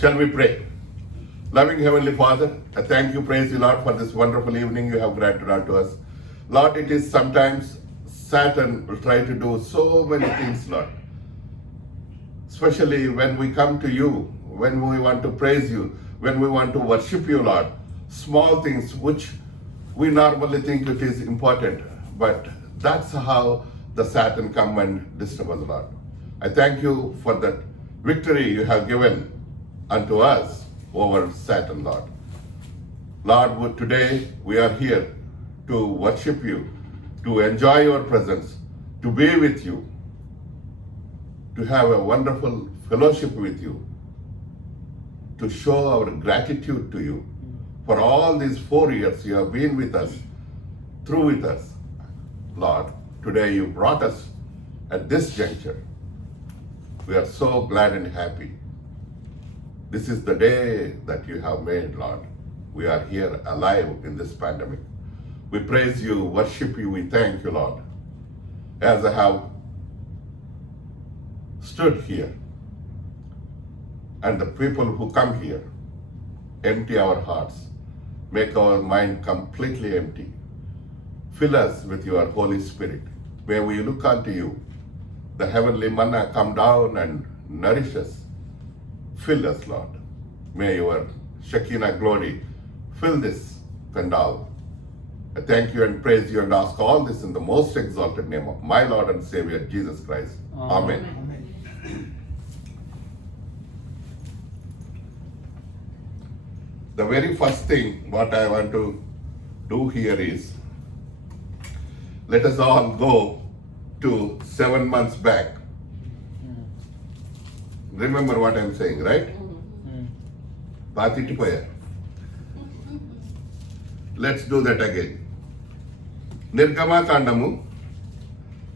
Shall we pray? Loving Heavenly Father, I thank you, praise you, Lord, for this wonderful evening you have granted unto us. Lord, it is sometimes Satan will try to do so many things, Lord. Especially when we come to you, when we want to praise you, when we want to worship you, Lord. Small things which we normally think it is important, but that's how the Satan come and disturb us, Lord. I thank you for that victory you have given unto us over Satan, Lord. Lord, today we are here to worship you, to enjoy your presence, to be with you, to have a wonderful fellowship with you, to show our gratitude to you for all these 4 years you have been with us, through with us. Lord, today you brought us at this juncture. We are so glad and happy. This is the day that you have made, Lord. We are here alive in this pandemic. We praise you, worship you, we thank you, Lord. As I have stood here, and the people who come here, empty our hearts, make our mind completely empty. Fill us with your Holy Spirit. May we look unto you. The heavenly manna come down and nourish us. Fill us, Lord. May your Shekinah glory fill this pandal. I thank you and praise you and ask all this in the most exalted name of my Lord and Savior, Jesus Christ. Amen. The very first thing what I want to do here is, let us all go to 7 months back. Remember what I'm saying, right? Let's do that again. నిర్గమాకాండము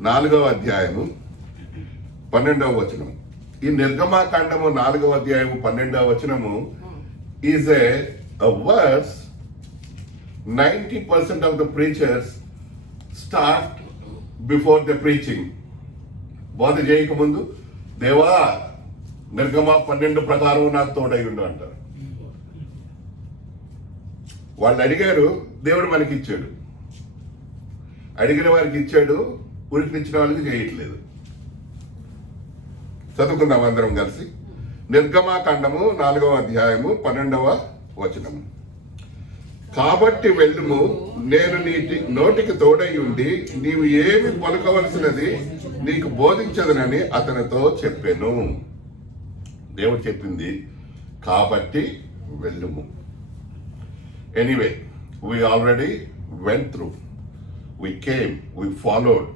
4వ అధ్యాయము 12వ వచనం. ఈ నిర్గమాకాండము 4వ అధ్యాయము 12వ వచనము is a verse 90% of the preachers start before the preaching. బోధ చేయక ముందు దేవా నిర్గమ 12 ప్రకారం నాకు తోడై ఉండు అంటారు. వాళ్ళు అడిగారు, దేవుడు మనకి ఇచ్చాడు. అడిగిన వారికి ఇచ్చాడు, ఉరికినిచ్చిన వాళ్ళకి చేయట్లేదు. చదువుకుందాం అందరం కలిసి. నిర్గమాకాండము 4వ అధ్యాయము 12వ వచనము. కాబట్టి వెళ్ళుము, నేను నోటికి తోడై ఉండి నీవు ఏమి పలుకవలసినది నీకు బోధించదనని అతనితో చెప్పాను. దేవుడు చెప్పింది కాబట్టి వెళ్ళుము. Anyway, we already went through. We came, we followed,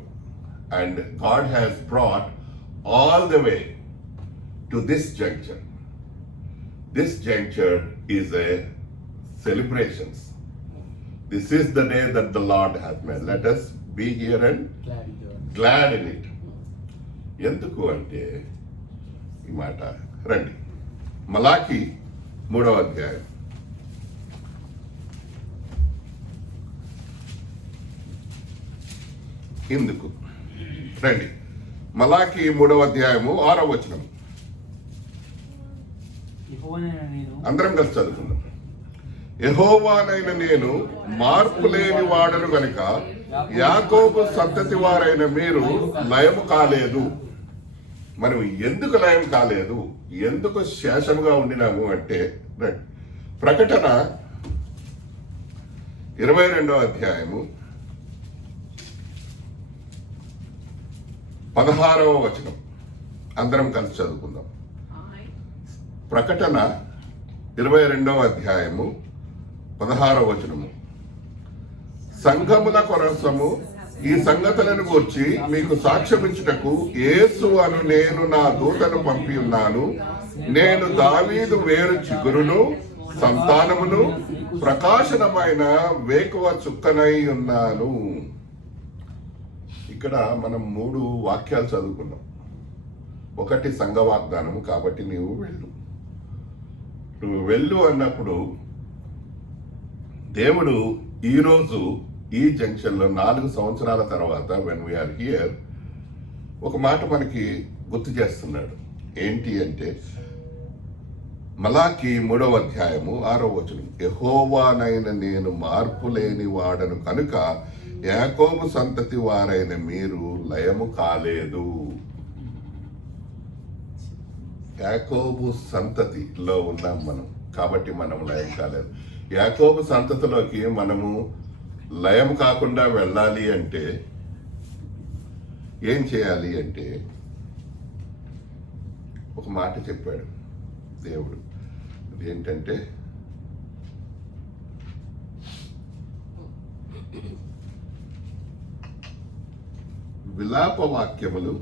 and God has brought all the way to this juncture. This juncture is a celebrations. This is the day that the Lord hath made. Let us be here and glad in it. ఎందుకు అంటే ఈ మాట రండి. మలాకి 3వ అధ్యాయం. ఇందుకు రండి. మలాకి 3వ అధ్యాయము 6వ వచనం. అందరం కలిసి చదువుకుందాం. యెహోవానైన నేను మార్పు లేని వాడను గనుక యాకోబు సంతతి వారైన మీరు లయము కాలేదు. మనం ఎందుకు లయం కాలేదు, ఎందుకు శేషముగా ఉండినాము అంటే, ప్రకటన 22వ అధ్యాయము 16వ వచనం. అందరం కలిసి చదువుకుందాం. ప్రకటన 22వ అధ్యాయము 16వ వచనము. సంఘముల కొరసము ఈ సంగతులను గూర్చి మీకు సాక్ష్యమిచ్చుటకు యేసు అను నేను నా దూతను పంపి ఉన్నాను. నేను దావీదు వేరు చిగురును సంతానమును ప్రకాశనమైన వేకువ చుక్కనై ఉన్నాను. ఇక్కడ మనం 3 వాక్యాలు చదువుకున్నాం. ఒకటి సంఘ వాగ్దానము, కాబట్టి నువ్వు వెళ్ళు అన్నప్పుడు దేవుడు ఈరోజు ఈ జంక్షన్లో 4 సంవత్సరాల తర్వాత వెన్ వీఆర్ హియర్ ఒక మాట మనకి గుర్తు చేస్తున్నాడు. ఏంటి అంటే మలాకి 3వ అధ్యాయము 6వ వచనం, యెహోవానైన నేను మార్పు లేని వాడను కనుక యాకోబు సంతతి వారైన మీరు లయము కాలేదు. యాకోబు సంతతిలో ఉన్నాం మనం, కాబట్టి మనం లయం కాలేదు. యాకోబు సంతతిలోకి మనము లయం కాకుండా వెళ్ళాలి అంటే ఏం చేయాలి అంటే ఒక మాట చెప్పాడు దేవుడు. ఏంటంటే విలాప వాక్యములు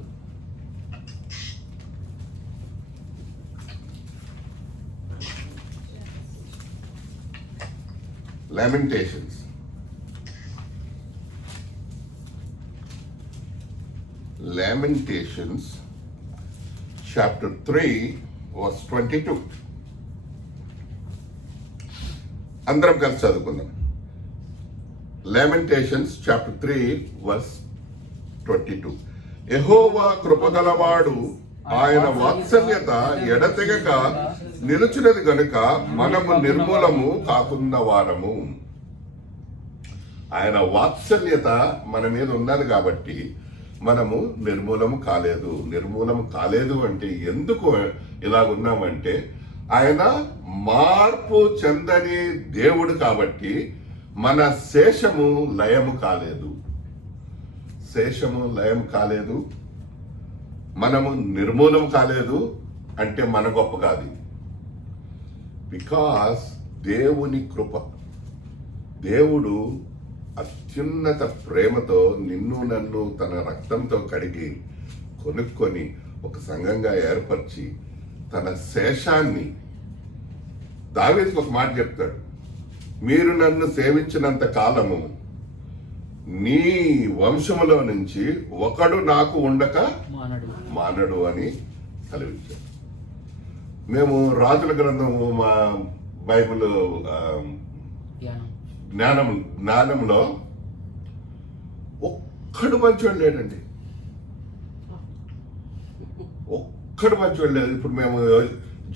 'Lamentations chapter 3 verse 22. అందరం కలిసి చదువుకుందాం. Lamentations chapter 3 verse 22. యెహోవా కృపగలవాడు, ఆయన వాత్సల్యత ఎడతెగక నిలుచున్నది గనుక మనము నిర్మూలము కాకున్న వారము. ఆయన వాత్సల్యత మన మీద ఉన్నది కాబట్టి మనము నిర్మూలము కాలేదు. నిర్మూలము కాలేదు అంటే ఎందుకు ఇలా ఉన్నామంటే ఆయన మార్పు చెందని దేవుడు కాబట్టి మన శేషము లయము కాలేదు. శేషము లయం కాలేదు, మనము నిర్మూలం కాలేదు అంటే మన గొప్ప కాదు. బికాస్ దేవుని కృప, దేవుడు అత్యున్నత ప్రేమతో నిన్ను నన్ను తన రక్తంతో కడిగి కొనుక్కొని ఒక సంఘంగా ఏర్పరిచి తన శేషాన్ని, దావీదుకు ఒక మాట చెప్తాడు, మీరు నన్ను సేవించినంత కాలము నీ వంశములో నుంచి ఒకడు నాకు ఉండక మానడు అని సెలవిచ్చాడు. మేము రాజుల గ్రంథము, మా బైబిల్ జ్ఞానంలో ఒక్కడు మంచోడు లేడండి, ఒక్కడు మంచోడు లేదు. ఇప్పుడు మేము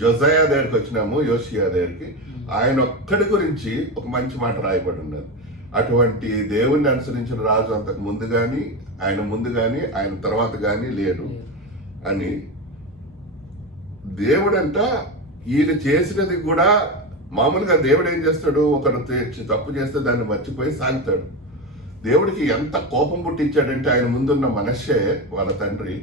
జోజయా దగ్గరికి వచ్చినాము, యోషియా దగ్గరికి, ఆయన ఒక్కడి గురించి ఒక మంచి మాట రాయబడి ఉన్నది. అటువంటి దేవుణ్ణి అనుసరించిన రాజు అంతకు ముందు కానీ, ఆయన ముందు కానీ, ఆయన తర్వాత కానీ లేడు అని. దేవుడంట ఈయన చేసినది కూడా మామూలుగా దేవుడు ఏం చేస్తాడు, ఒకరు తప్పు చేస్తే దాన్ని మర్చిపోయి సాగుతాడు. దేవుడికి ఎంత కోపం పుట్టించాడంటే ఆయన ముందున్న మనషే వాళ్ళ తండ్రి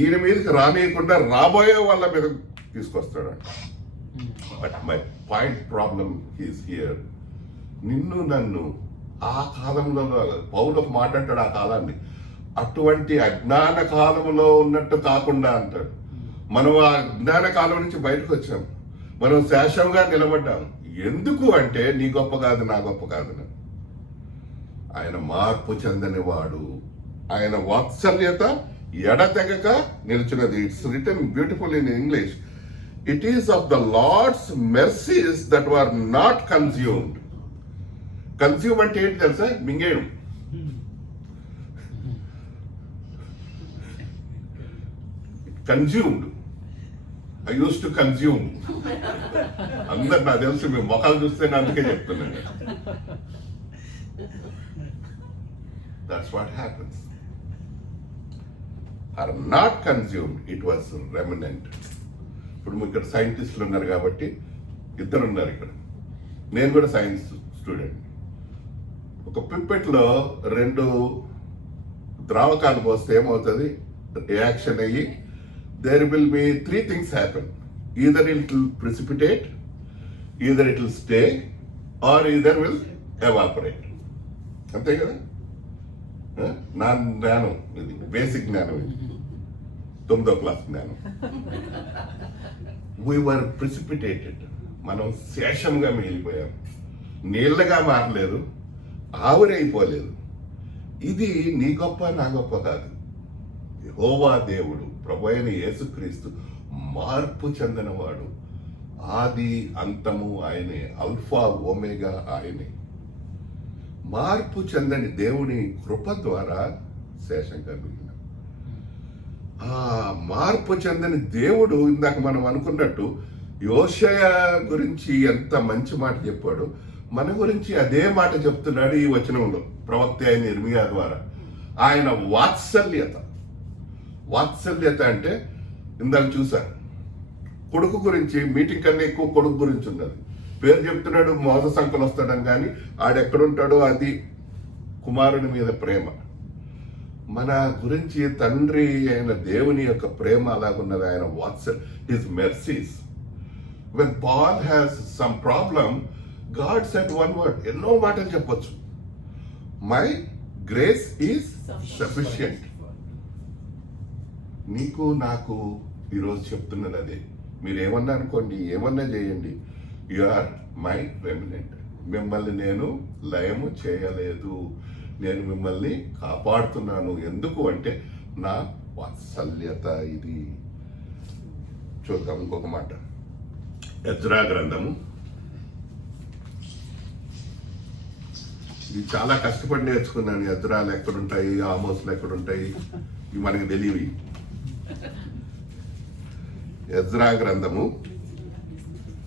ఈయన మీదకి రానియకుండా రాబోయే వాళ్ళ మీద తీసుకొస్తాడంట. But my point problem is here. నిన్ను నన్ను ఆ కాలంలో, పౌలు ఒక మాట అంటాడు ఆ కాలాన్ని, అటువంటి అజ్ఞాన కాలంలో ఉన్నట్టు కాకుండా అంటాడు. మనం ఆ అజ్ఞాన కాలం నుంచి బయటకు వచ్చాం, మనం శేషంగా నిలబడ్డాం. ఎందుకు అంటే నీ గొప్ప కాదు, నా గొప్ప కాదు. ఆయన మార్పు చెందని వాడు, ఆయన వాత్సల్యత ఎడతెగక నిలిచినది. It's written beautiful in English. It is of the Lord's mercies that were not consumed. Consume అంటే ఏంటి తెలుసా? మింగేయడం. Consumed. I use to consume. అందరు నాకు తెలుసు, మీ మొఖాలు చూస్తే అందుకే చెప్తున్నాను. That's what happens. Are not consumed, it was remnant. ఇప్పుడు ఇక్కడ సైంటిస్టులు ఉన్నారు కాబట్టి ఇద్దరు ఉన్నారు ఇక్కడ. నేను కూడా సైన్స్ స్టూడెంట్. ఒక పిప్పెట్లో 2 ద్రావకాలు పోస్తే ఏమవుతుంది? రియాక్షన్ అయ్యి there will be 3 things happen. Either it will precipitate, either it will stay, or either will evaporate. అంతే కదా? నా జ్ఞానం ఇది, బేసిక్ జ్ఞానం ఇది, 9వ క్లాస్ జ్ఞానం. we were precipitated. మనం శేషంగా మిగిలిపోయాం, నీళ్ళగా మారలేదు, ఆవిరైపోలేదు. ఇది నీ గొప్ప నా గొప్ప కాదు. యెహోవా దేవుడు, ప్రభు అయిన యేసుక్రీస్తు మార్పు చెందినవాడు. ఆది అంతము ఆయనే, అల్ఫా ఓమేగా ఆయనే. మార్పు చెందని దేవుని కృప ద్వారా శేషంగా మిగిలిన. ఆ మార్పు చెందని దేవుడు ఇందాక మనం అనుకున్నట్టు యోషయ గురించి ఎంత మంచి మాట చెప్పాడు, మన గురించి అదే మాట చెప్తున్నాడు ఈ వచనంలో ప్రవక్త అయిన ఇర్మియా ద్వారా. ఆయన వాత్సల్యత అంటే ఇందాక చూశారు, కొడుకు గురించి మీటింగ్ కన్నా ఎక్కువ కొడుకు గురించి ఉన్నది. పేరు చెప్తున్నాడు మోస సంకలు వస్తాడని, కానీ ఆడెక్కడుంటాడో అది కుమారుని మీద ప్రేమ. మన గురించి తండ్రి అయిన దేవుని యొక్క ప్రేమ అలాగున్నది. ఆయన his mercies. When Paul has some problem, God said one word. ఎన్నో మాటలు చెప్పొచ్చు, మై గ్రేస్ ఈజ్ సఫిషియంట్. నీకు నాకు ఈరోజు చెప్తున్నది అదే. మీరు ఏమన్నా అనుకోండి, ఏమన్నా చేయండి, యు ఆర్ మై రెమినెంట్. మిమ్మల్ని నేను లయము చేయలేదు, నేను మిమ్మల్ని కాపాడుతున్నాను. ఎందుకు అంటే నా వాత్సల్యత ఇది. చూద్దాం ఇంకొక మాట, ఎజ్రా గ్రంథము. ఇది చాలా కష్టపడి నేర్చుకున్నాను. ఎజ్రాలు ఎక్కడుంటాయి, ఆమోస్లు ఎక్కడుంటాయి, ఇవి మనకి తెలియవి. ఎజ్రా గ్రంథము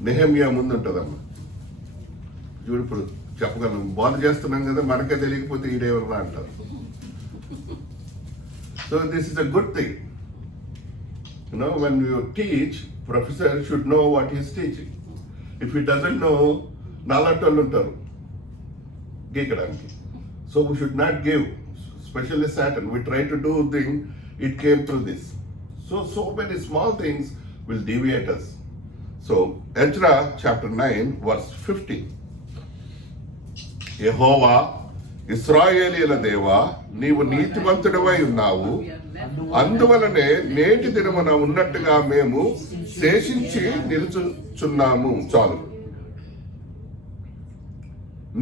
నెహెమ్యా ముందు ఉంటుందమ్మా. చూడు, ఇప్పుడు చెప్పగలను, బోధ చేస్తున్నాం కదా, మనకే తెలియకపోతే ఈడేవర్రా అంటారు. So this is a good thing. When you teach, professor should know what is teaching. If he doesn't know, నాలాంటి వాళ్ళు ఉంటారు గీకడానికి. So we should not give, especially Saturn. We try to do thing, it came through this. So many small things will deviate us. So Ezra chapter 9 verse 15. యెహోవా ఇశ్రాయేలీయుల దేవా, నీవు నీతిమంతుడవై ఉన్నావు, అందువలనే నేటి దినమున ఉన్నట్టుగా మేము శేషించి నిలుచుచున్నాము. చాలు.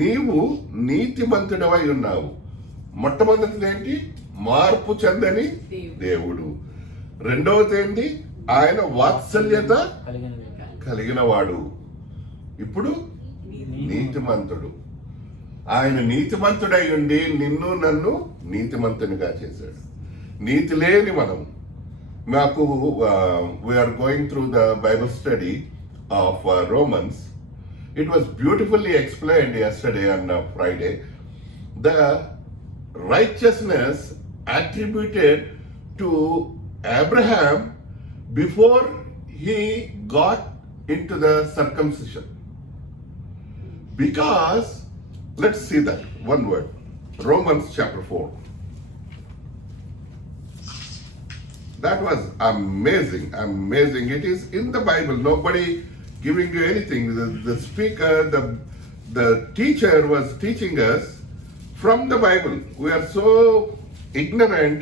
నీవు నీతిమంతుడవై ఉన్నావు. మొట్టమొదటిది ఏంటి? మార్పు చెందని దేవుడు. రెండవది ఏంటి? ఆయన వాత్సల్యత కలిగిన వాడు. ఇప్పుడు నీతిమంతుడు. ఆయన నీతిమంతుడై ఉండి నిన్ను నన్ను నీతిమంతునిగా చేశాడు. నీతి లేని మనం, మాకు we are going through the Bible study of Romans. It was beautifully explained yesterday on Friday. The righteousness attributed to Abraham before he got into the circumcision. Because, let's see that one word. Romans chapter 4. That was amazing. It is in the Bible. Nobody giving you anything. The speaker, the teacher was teaching us from the Bible. We are so ignorant.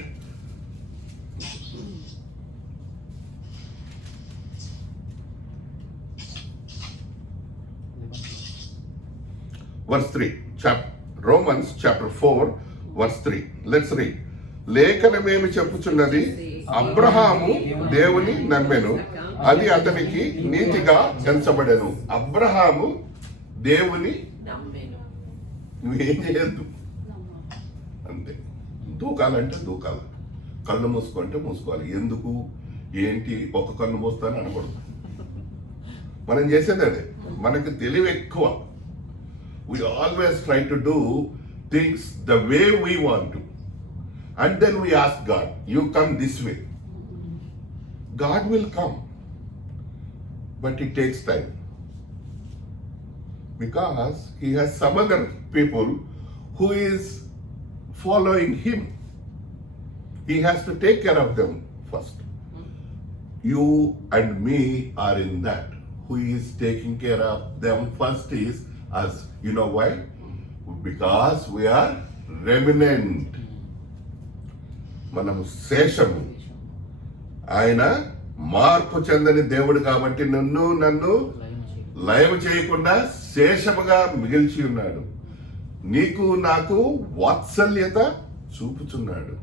Verse 3, Romans chapter 4, verse 3. Let's read. లేఖనమేమి చెప్పుచున్నది? అబ్రహాము దేవుని నమ్మెను, అది అతనికి నీతిగా ఎంచబడెను. అబ్రహాము దేవుని నువ్వేం చేయొద్దు, అంతే. దూకాలంటే దూకాలి, కళ్ళు మూసుకుంటే మూసుకోవాలి. ఎందుకు, ఏంటి, ఒక కన్ను మూస్తాను అనకూడదు. మనం చేసేది అదే. మనకి తెలివి ఎక్కువ. We always try to do things the way we want to. And then we ask God, you come this way. God will come. But it takes time. Because he has some other people who is following him. He has to take care of them first. You and me are in that. Who is taking care of them first is us. You know why? Because we are remnant. మనము శేషము. ఆయన మార్పు చెందని దేవుడు కాబట్టి నన్ను లయము చేయకుండా శేషముగా మిగిల్చి ఉన్నాడు. నీకు నాకు వాత్సల్యత చూపుచున్నాడు.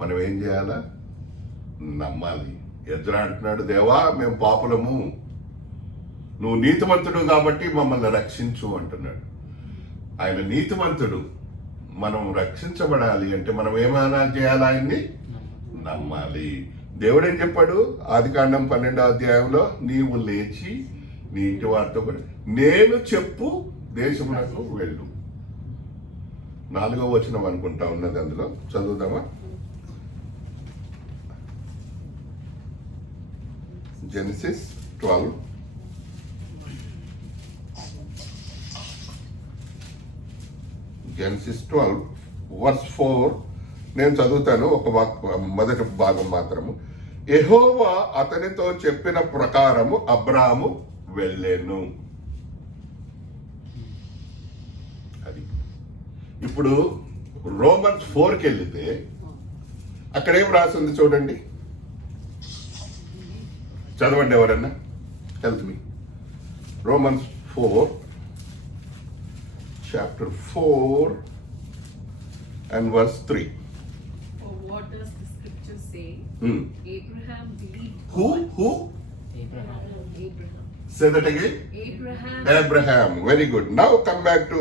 మనం ఏం చేయాలా? నమ్మాలి. ఎజ్రా అంటున్నాడు, దేవా మేము పాపులము, నువ్వు నీతిమంతుడు కాబట్టి మమ్మల్ని రక్షించు అంటున్నాడు. ఆయన నీతిమంతుడు. మనం రక్షించబడాలి అంటే మనం ఏమైనా చేయాలి? ఆయన్ని నమ్మాలి. దేవుడు ఏం చెప్పాడు? ఆదికాండం 12వ అధ్యాయంలో నీవు లేచి నీ ఇంటి వారితో కూడా నేను చెప్పు దేశమునకు వెళ్ళు. 4వ వచనం అనుకుంటా ఉన్నది, అందులో చదువుదామా? Genesis 12. Genesis 12 verse 4 నేను చదువుతాను, మొదటి భాగం మాత్రము. యెహోవా అతనితో చెప్పిన ప్రకారము అబ్రాము వెళ్ళెను. అది ఇప్పుడు రోమన్స్ 4కి వెళ్తే అక్కడ ఏం రాసింది చూడండి, చదవండి ఎవరన్నా, help me. Romans 4 chapter 4 and verse 3. For what does the scripture say? Abraham believed Who? Abraham. Say that again. Abraham. Very good. Now come back to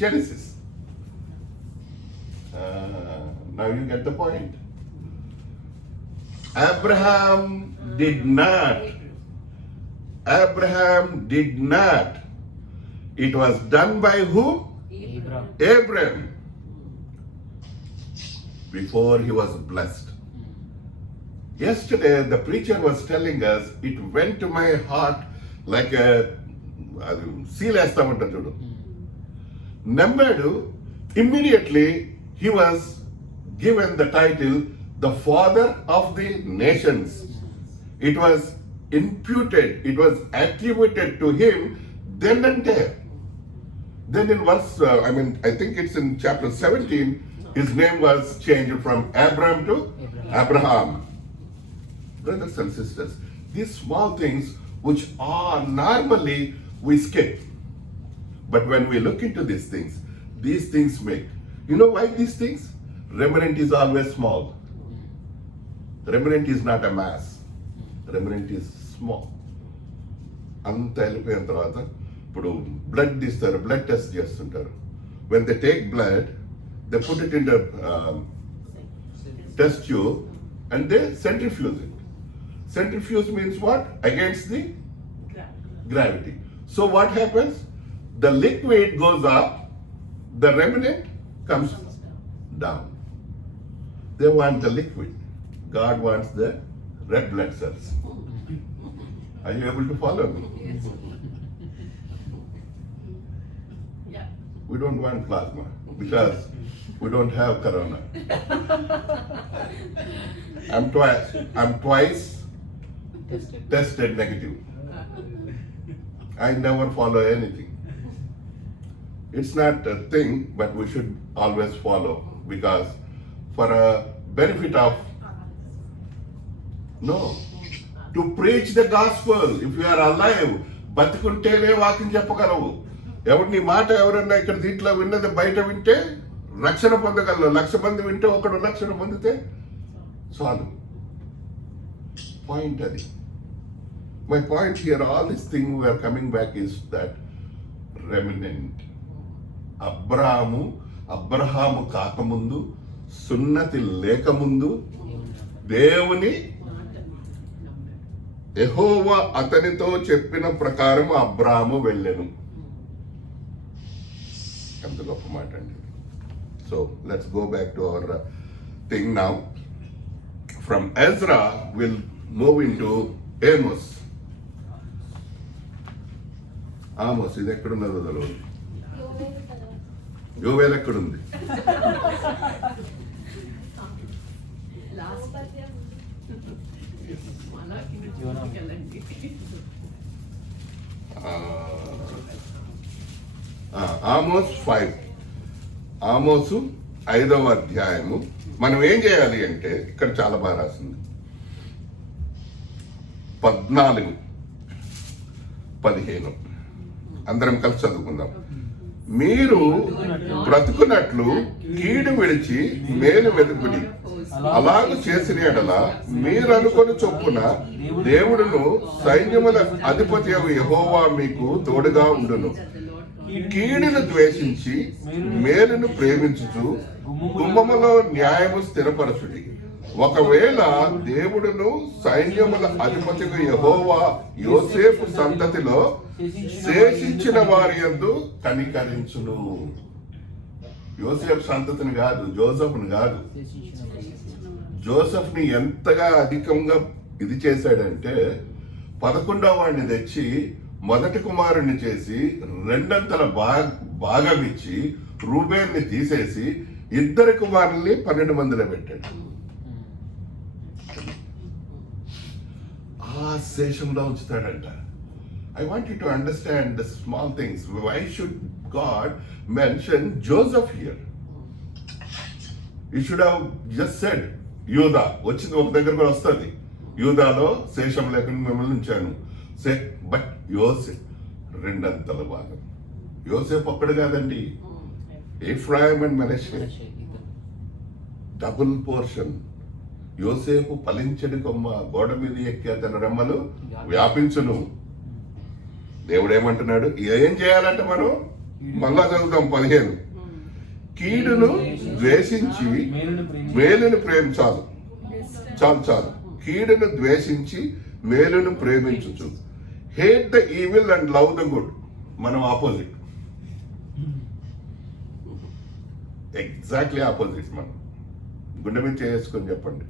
Genesis. Now you get the point. Abraham did not. It was done by whom? Abraham. Before he was blessed. Yesterday the preacher was telling us, it went to my heart like a seal estamantaru chudu. Nambadu, immediately he was given the title the father of the nations. It was imputed, it was attributed to him then and there. Then in verse, I think it's in chapter 17, his name was changed from Abram to Abraham. Brothers and sisters, these small things which are normally we skip. But when we look into these things make. You know why these things? Remnant is always small. Remnant is not a mass. Remnant is small. అంత వెళ్ళిపోయిన తర్వాత ఇప్పుడు blood తీస్తారు, blood test చేస్తుంటారు. When they take blood, they put it in the test tube and they centrifuge it. Centrifuge means what? Against the gravity. So what happens? The liquid goes up, the remnant comes down. They want the liquid. God wants the red blood cells. Are you able to follow me? Yes. Yeah. We don't want plasma because we don't have corona. I'm twice tested negative. I never follow anything. It's not a thing, but we should always follow because for a benefit of to preach the gospel. If you are alive, బతికుంటేనే వాక్యం చెప్పగలవు. ఎవరు నీ మాట ఎవరన్నా ఇక్కడ దీంట్లో విన్నది బయట వింటే రక్షణ పొందగలరు. 1,00,000 మంది వింటే ఒకడు రక్షణ పొందితే చాలు. పాయింట్ అది. My point here, all this thing we are coming back is that remnant. Abraham కాకముందు, సున్నతి లేకముందు దేవుని యెహోవా అతనితో చెప్పిన ప్రకారం అబ్రాము వెళ్ళెను. ఎంత గొప్ప మాట అండి. So let's go back to our thing now. From Ezra will move into Amos. Amos ఇది ఎక్కడున్నదో తెలియదు. యోవేల్ ఎక్కడుంది? ఆమోస్ 5. ఆమోసు 5వ అధ్యాయము. మనం ఏం చేయాలి అంటే ఇక్కడ చాలా బాగా రాసింది. 14, 15 అందరం కలిసి చదువుకుందాం. మీరు బ్రతుకున్నట్లు కీడు విడిచి మేలు వెతుకుడి. అలాగ చేసిన ఎడల మీరు అనుకొని చొప్పున దేవుడును సైన్యముల అధిపతి యెహోవా మీకు తోడుగా ఉండును. కీడును ద్వేషించి మేలును ప్రేమించుచు గుమ్మములో న్యాయము స్థిరపరచుడి. ఒకవేళ దేవుడును సైన్యముల అధిపతిగా యెహోవా యోసేపు సంతతిలో శేషించిన వారి యందు కనికరించును. యోసేపు సంతతిని కాదు, జోసెఫ్ని కాదు. జోసెఫ్ని ఎంతగా అధికంగా ఇది చేశాడంటే 11వ వాడిని తెచ్చి మొదటి కుమారుణ్ణి చేసి రెండంతల భాగమిచ్చి రూబేన్ని తీసేసి 2 కుమారుల్ని 12 మందిలో పెట్టాడు. ఆ శేషంలో ఉంచుతాడంట. I want you to understand the small things. Why should God mention Joseph here? You should have just said యూదా. వచ్చింది ఒక దగ్గర కూడా వస్తుంది, యూదాలో శేషం లేకుండా మిమ్మల్ని ఉంచాను. బట్ యోసేపు రెండంతల భాగం. యోసేపు ఒక్కడు కాదండి, Ephraim and Manasseh double portion. యోసేపు ఫలించడి కొమ్మ, గోడ మీద ఎక్కి అతని రెమ్మలు వ్యాపించును. దేవుడు ఏమంటున్నాడు? ఏం చేయాలంటే మనం మళ్ళా చదువుతాం 15. కీడును ద్వేషించి మేలును ప్రేమించాలి. చాలు చాలు. కీడును ద్వేషించి మేలును ప్రేమించు. Hate the evil and love the good. మనం ఆపోజిట్, ఎగ్జాక్ట్లీ ఆపోజిట్. మనం గుండె మీద చేసుకొని చెప్పండి.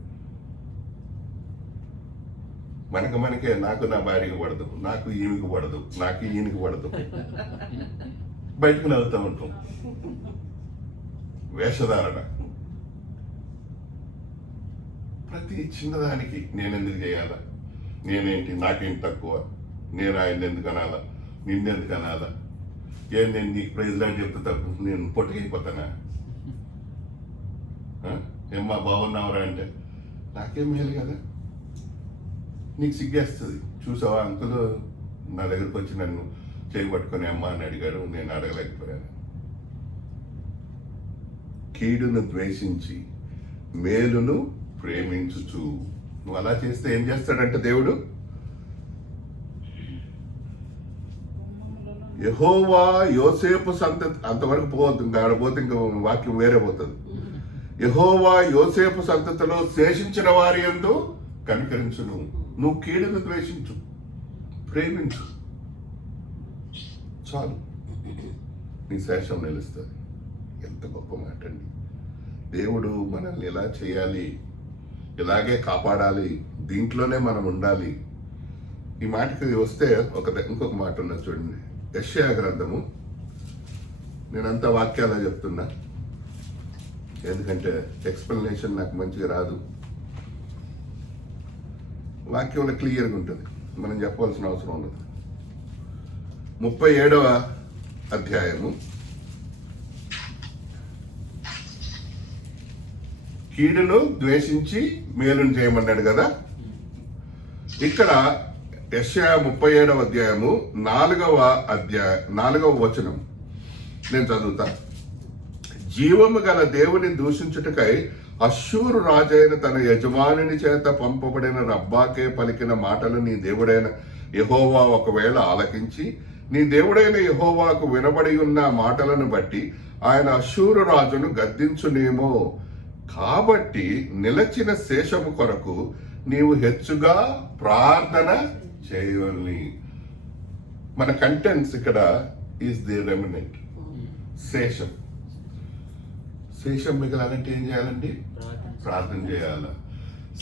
మనకే నాకు నా భార్యకి పడదు, నాకు ఈమెకి పడదు, నాకు ఈయనకి పడదు, బయటకు నవ్వుతూ ఉంటాం. వేషధారణ. ప్రతి చిన్నదానికి నేనెందుకు చేయాలా, నేనేంటి, నాకేంటి తక్కువ, నేను ఆయన ఎందుకు అనాలా, నిన్నెందుకు అనాలా, నేను నీకు ప్రైజ్ లాంటి చెప్తే తక్కువ, నేను పొట్టుకైపోతానా, ఏమ్మా బాగున్నావురా అంటే నాకేం మేలు కదా, నీకు సిగ్గేస్తుంది. చూసావా అంకులు నా దగ్గరకు వచ్చి నన్ను చేయబట్టుకొని అమ్మ అని అడిగాడు, నేను అడగలేకపోయాను. కీడును ద్వేషించి మేలును ప్రేమించుచు. నువ్వు అలా చేస్తే ఏం చేస్తాడంటే దేవుడు, యెహోవా యోసేపు సంతతి, అంతవరకు పోవద్దు, ఇంకా ఆడపోతే ఇంకా వాక్యం వేరే పోతుంది. యెహోవా యోసేపు సంతతిలో శేషించిన వారి యందు కనికరించును. నువ్వు కీడును ద్వేషించు, ప్రేమించు, చాలు, నీ శేషం నిలుస్తుంది. ఎంత గొప్ప మాట అండి. దేవుడు మనల్ని ఎలా చేయాలి, ఇలాగే కాపాడాలి, దీంట్లోనే మనం ఉండాలి. ఈ మాటకి వస్తే ఇంకొక మాట ఉన్నది చూడండి. యెషయా గ్రంథము, నేనంతా వాక్యాలా చెప్తున్నా ఎందుకంటే ఎక్స్ప్లెనేషన్ నాకు మంచిగా రాదు. వాక్యంలో క్లియర్గా ఉంటుంది, మనం చెప్పవలసిన అవసరం ఉండదు. 37వ అధ్యాయము, కీడును ద్వేషించి మేలును చేయమన్నాడు కదా. ఇక్కడ యెషయా 37వ అధ్యాయము 4వ వచనం నేను చదువుతా. జీవము గల దేవుని దూషించుటకై అష్షూరు రాజైన తన యజమానుని చేత పంపబడిన రబ్బాకే పలికిన మాటలు నీ దేవుడైన యెహోవా ఒకవేళ ఆలకించి నీ దేవుడైన యెహోవాకు వినబడి ఉన్న మాటలను బట్టి ఆయన అష్షూరు రాజును గద్దించునేమో. కాబట్టి నిలచిన శేషము కొరకు నీవు హెచ్చుగా ప్రార్థన చేయవల్ని. మన కంటెంట్స్ ఇక్కడ ఈజ్ ది రెమినెంట్. శేషం మిగలాలంటే ఏం చేయాలండి? ప్రార్థన చేయాల.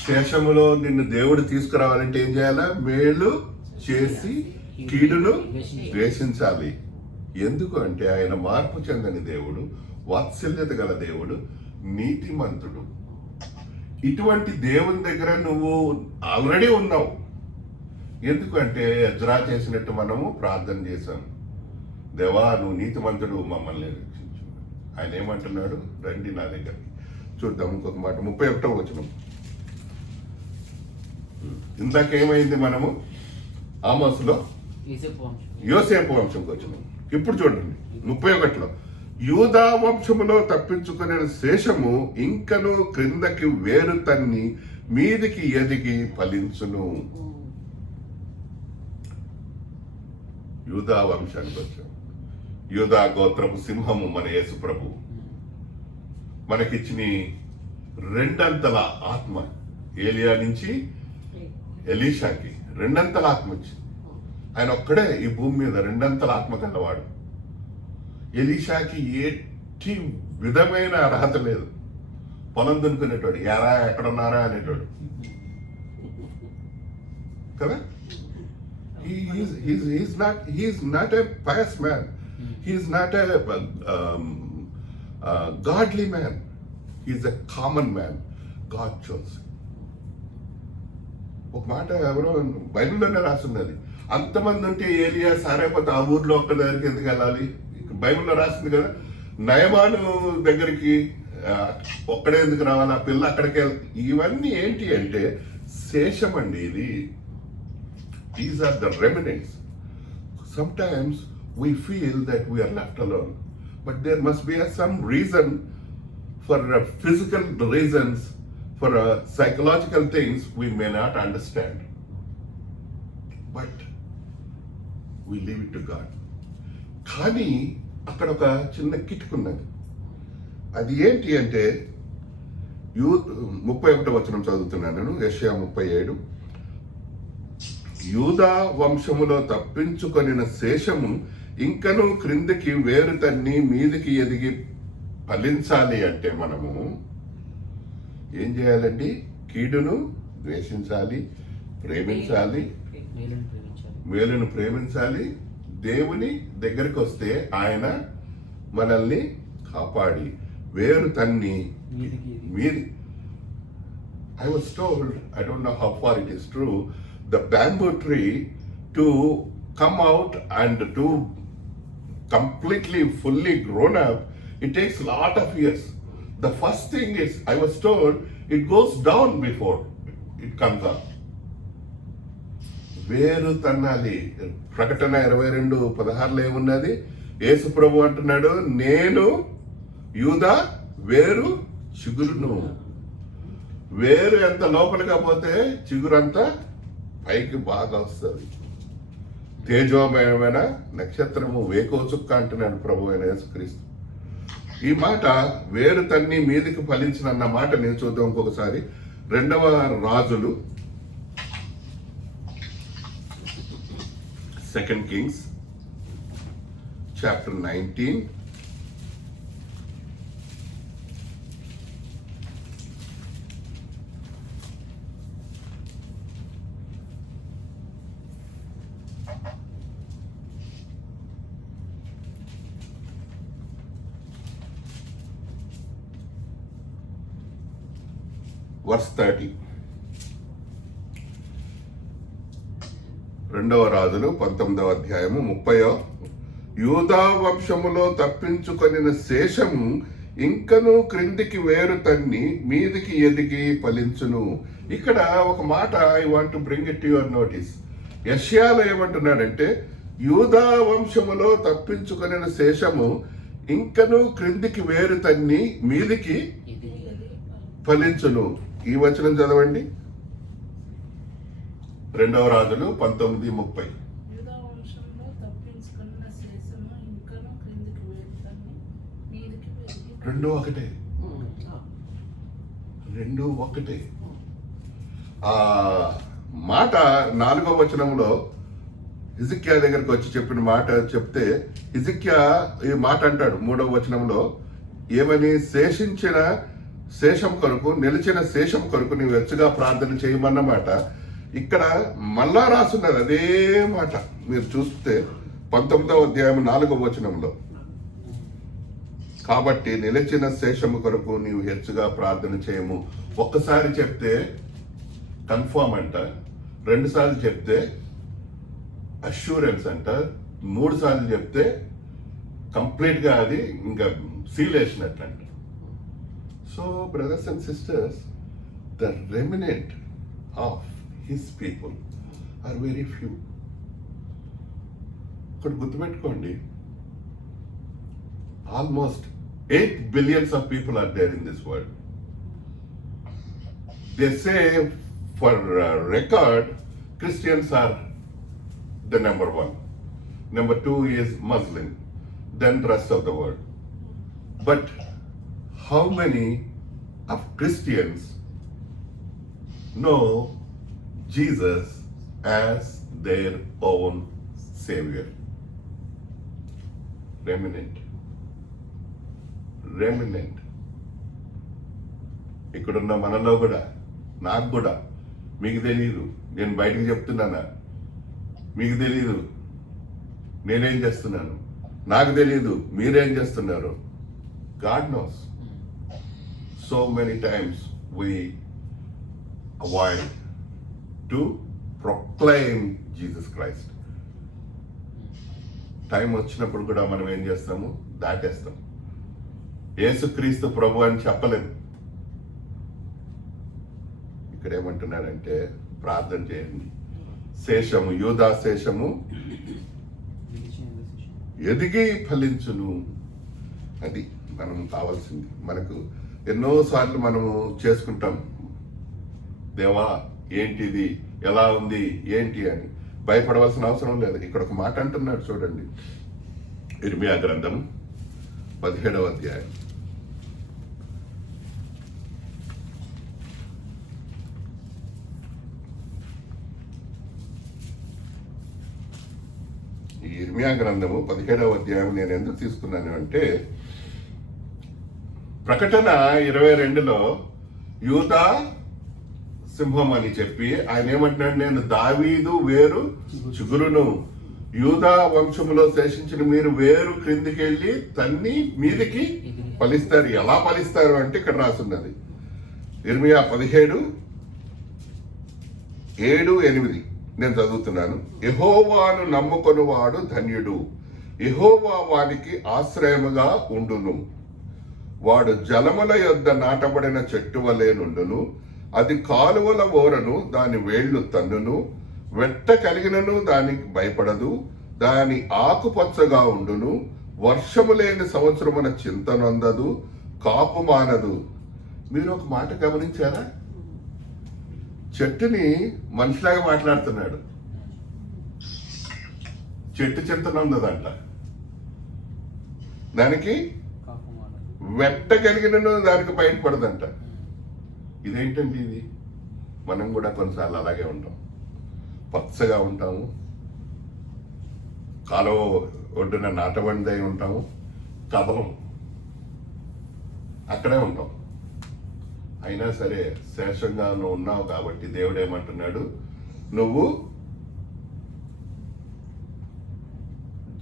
శేషములో నిన్ను దేవుడు తీసుకురావాలంటే ఏం చేయాలా? మేలు చేసి కీడును ద్వేషించాలి. ఎందుకు అంటే ఆయన మార్పు చెందని దేవుడు, వాత్సల్యత గల దేవుడు, నీతిమంతుడు. ఇటువంటి దేవుని దగ్గర నువ్వు ఆల్రెడీ ఉన్నావు. ఎందుకంటే ఎజ్రా చేసినట్టు మనము ప్రార్థన చేశాం, దేవా నువ్వు నీతిమంతుడు, మమ్మల్ని రక్షించు. ఆయన ఏమంటున్నాడు? రండి నా దగ్గర. చూద్దాం ఇంకొక మాట, 31వ వచనం. ఇందాకేమైంది? మనము ఆమోసులో యోసేపు వంశంకి వచ్చినాం. ఇప్పుడు చూడండి 31లో, యూదా వంశములో తప్పించుకునే శేషము ఇంకను క్రిందకి వేరు తన్ని మీదికి ఎదిగి ఫలించును. యూదా వంశానికి వచ్చాం. యూదా గోత్రపు సింహము మన యేసు ప్రభు. మనకిచ్చిన రెండంతల ఆత్మ. ఏలియా నుంచి ఎలీషాకి రెండంతల ఆత్మ వచ్చింది. ఆయన ఒక్కడే ఈ భూమి మీద రెండంతల ఆత్మ కలవాడు. ఎలీషాకి ఎట్టి విధమైన అర్హత లేదు. పొలం దున్నుకునేటోడు, యారా ఎక్కడున్నారా అనేటోడు కదా. He's not a pious man. He's not a godly man. He's a common man. God chose. ఒక మాట ఎవరో బైబిల్లోనే రాస్తున్నది. అంతమంది ఉంటే ఏలియా సారైపోతే ఆ ఊర్లో ఒక్క దగ్గరికి ఎందుకు వెళ్ళాలి? బైబిల్లో రాసింది కదా, నయమాను దగ్గరికి ఒక్కడే ఎందుకు రావాలి, ఆ పిల్ల అక్కడికి ఇవన్నీ ఏంటి అంటే శేషం అండి ఇది. These are the remnants. Sometimes we feel that we are left alone, but there must be some reason for physical reasons, for psychological things we may not understand. But we leave it to God. కానీ అక్కడ ఒక చిన్న కిటుకున్నది. అది ఏంటి అంటే 31వ వచనం చదువుతున్నాను నేను, యెషయా 37. యూదా వంశములో తప్పించుకొనిన శేషము ఇంకను క్రిందికి వేరు తన్ని మీదికి ఎదిగి ఫలించాలి అంటే మనము ఏం చేయాలండి? కీడును ద్వేషించాలి, ప్రేమించాలి, మేలును ప్రేమించాలి. దేవుని దగ్గరికి వస్తే ఆయన మనల్ని కాపాడి వేరు తన్ని మీది. I was told, I don't know how far it is true, the bamboo tree to come out and to completely fully grown up, it takes a lot of years. The first thing is, I was told, it goes down before it comes up. వేరు తన్నాలి. ప్రకటన 22:16 ఏమున్నది? యేసు ప్రభు అంటున్నాడు, నేను యూదా వేరు చిగురును. వేరు ఎంత లోపలికి పోతే చిగురంతా పైకి బాగా వస్తుంది. తేజోమయమైన నక్షత్రము వేకో చుక్క అంటున్నాడు ప్రభు అయిన యేసుక్రీస్తు. ఈ మాట వేరు తన్ని మీదికి ఫలించిన మాట నేను చూద్దాం ఇంకొకసారి. 2వ రాజులు 2 Kings chapter 19. Verse 30. 2వ రాజులు 19వ అధ్యాయము 30. యూదా వంశములో తప్పించుకొనిన శేషము ఇంకను క్రిందికి వేరు తన్ని మీదికి ఎదిగి ఫలించును. ఇక్కడ ఒక మాట I want to bring it to your notice. యెషయాలో ఏమంటున్నాడంటే, యూదా వంశములో తప్పించుకొనిన శేషము ఇంకను క్రిందికి వేరు తన్ని మీదికి ఫలించును. ఈ వచనం చదవండి. 2వ రాజులు 19:30. 2 ఒకటే. ఆ మాట 4వ వచనంలో హిజ్కియా దగ్గరికి వచ్చి చెప్పిన మాట చెప్తే, హిజ్కియా ఈ మాట అంటాడు 3వ వచనంలో ఏమని? శేషం కొరకు, నిలిచిన శేషం కొరకు నీవు వెచ్చగా ప్రార్థన చేయమన్నమాట. ఇక్కడ మళ్ళా రాస్తున్నది అదే మాట. మీరు చూస్తే 19వ అధ్యాయం 4వ వచనంలో, కాబట్టి నిలిచిన శేషము కొరకు నీవు హెచ్చుగా ప్రార్థన చేయము. ఒక్కసారి చెప్తే కన్ఫర్మ్ అంట, 2 సార్లు చెప్తే అష్యూరెన్స్ అంట, 3 సార్లు చెప్తే కంప్లీట్ గా అది ఇంకా సీల్ వేసినట్లంట. So brothers and sisters, the remnant of his people are very few. ఒకటి గుర్తుపెట్టుకోండి, almost 8 billions of people are there in this world. They say, for record, Christians are the number 1. Number 2 is Muslim, then rest of the world. But how many of Christians know Jesus as their own Savior. Remnant. ఇక్కడున్న మనలో కూడా, నాకు కూడా, మీకు తెలియదు, నేను బయటకు చెప్తున్నానా, మీకు తెలియదు నేనేం చేస్తున్నాను, నాకు తెలియదు మీరేం చేస్తున్నారు. God knows. So many times we avoid to proclaim Jesus Christ. Time వచ్చినప్పుడు కూడా మనం ఏం చేస్తాము, దాటేస్తాం. యేసుక్రీస్తు ప్రభు అని చెప్పలేము. ఇక్కడ ఏమంటున్నారంటే ప్రార్థన చేయండి, శేషము, యూదా శేషము ఎదిగి ఫలించును. అది మనం కావాల్సింది. మనకు ఎన్నోసార్లు మనము చేసుకుంటాం, దేవా ఏంటిది, ఎలా ఉంది, ఏంటి అని భయపడవలసిన అవసరం లేదు. ఇక్కడ ఒక మాట అంటున్నాడు చూడండి, ఇర్మియా గ్రంథం 17వ అధ్యాయం. ఈ ఇర్మియా గ్రంథము 17వ అధ్యాయం నేను ఎందుకు తీసుకున్నాను అంటే, ప్రకటన 22లో యూదా సింహం అని చెప్పి ఆయన ఏమంటున్నాడు, నేను దావీదు వేరు చిగురును, యూదా వంశములో శేషించిన మీరు వేరు క్రిందికి వెళ్ళి తన్ని మీదికి ఫలిస్తారు. ఎలా ఫలిస్తారు అంటే ఇక్కడ రాసున్నది ఇర్మియా 17:7-8 నేను చదువుతున్నాను. యెహోవాను నమ్ముకొనువాడు ధన్యుడు, యెహోవా వానికి ఆశ్రయముగా ఉండును. వాడు జలముల యొద్ద నాటబడిన చెట్టు వలె నుండును, అది కాలువల ఓరను దాని వేళ్లు తన్నును, వెట్ట కలిగినను దానికి భయపడదు, దాని ఆకుపచ్చగా ఉండును, వర్షము లేని సంవత్సరమున చింతనొందదు, కాపు మానదు. మీరు ఒక మాట గమనించారా? చెట్టుని మనిషిలాగా మాట్లాడుతున్నాడు. చెట్టు చింతనొందదంట, దానికి వెట్ట కలిగినను దానికి బయటపడదంట. ఇదేంటండి ఇది? మనం కూడా కొన్నిసార్లు అలాగే ఉంటాం, పచ్చగా ఉంటాము, కాలువ ఒడ్డున నాటబందై ఉంటాము, కదలం, అక్కడే ఉంటాం. అయినా సరే శేషంగా నువ్వు ఉన్నావు కాబట్టి దేవుడు ఏమంటున్నాడు, నువ్వు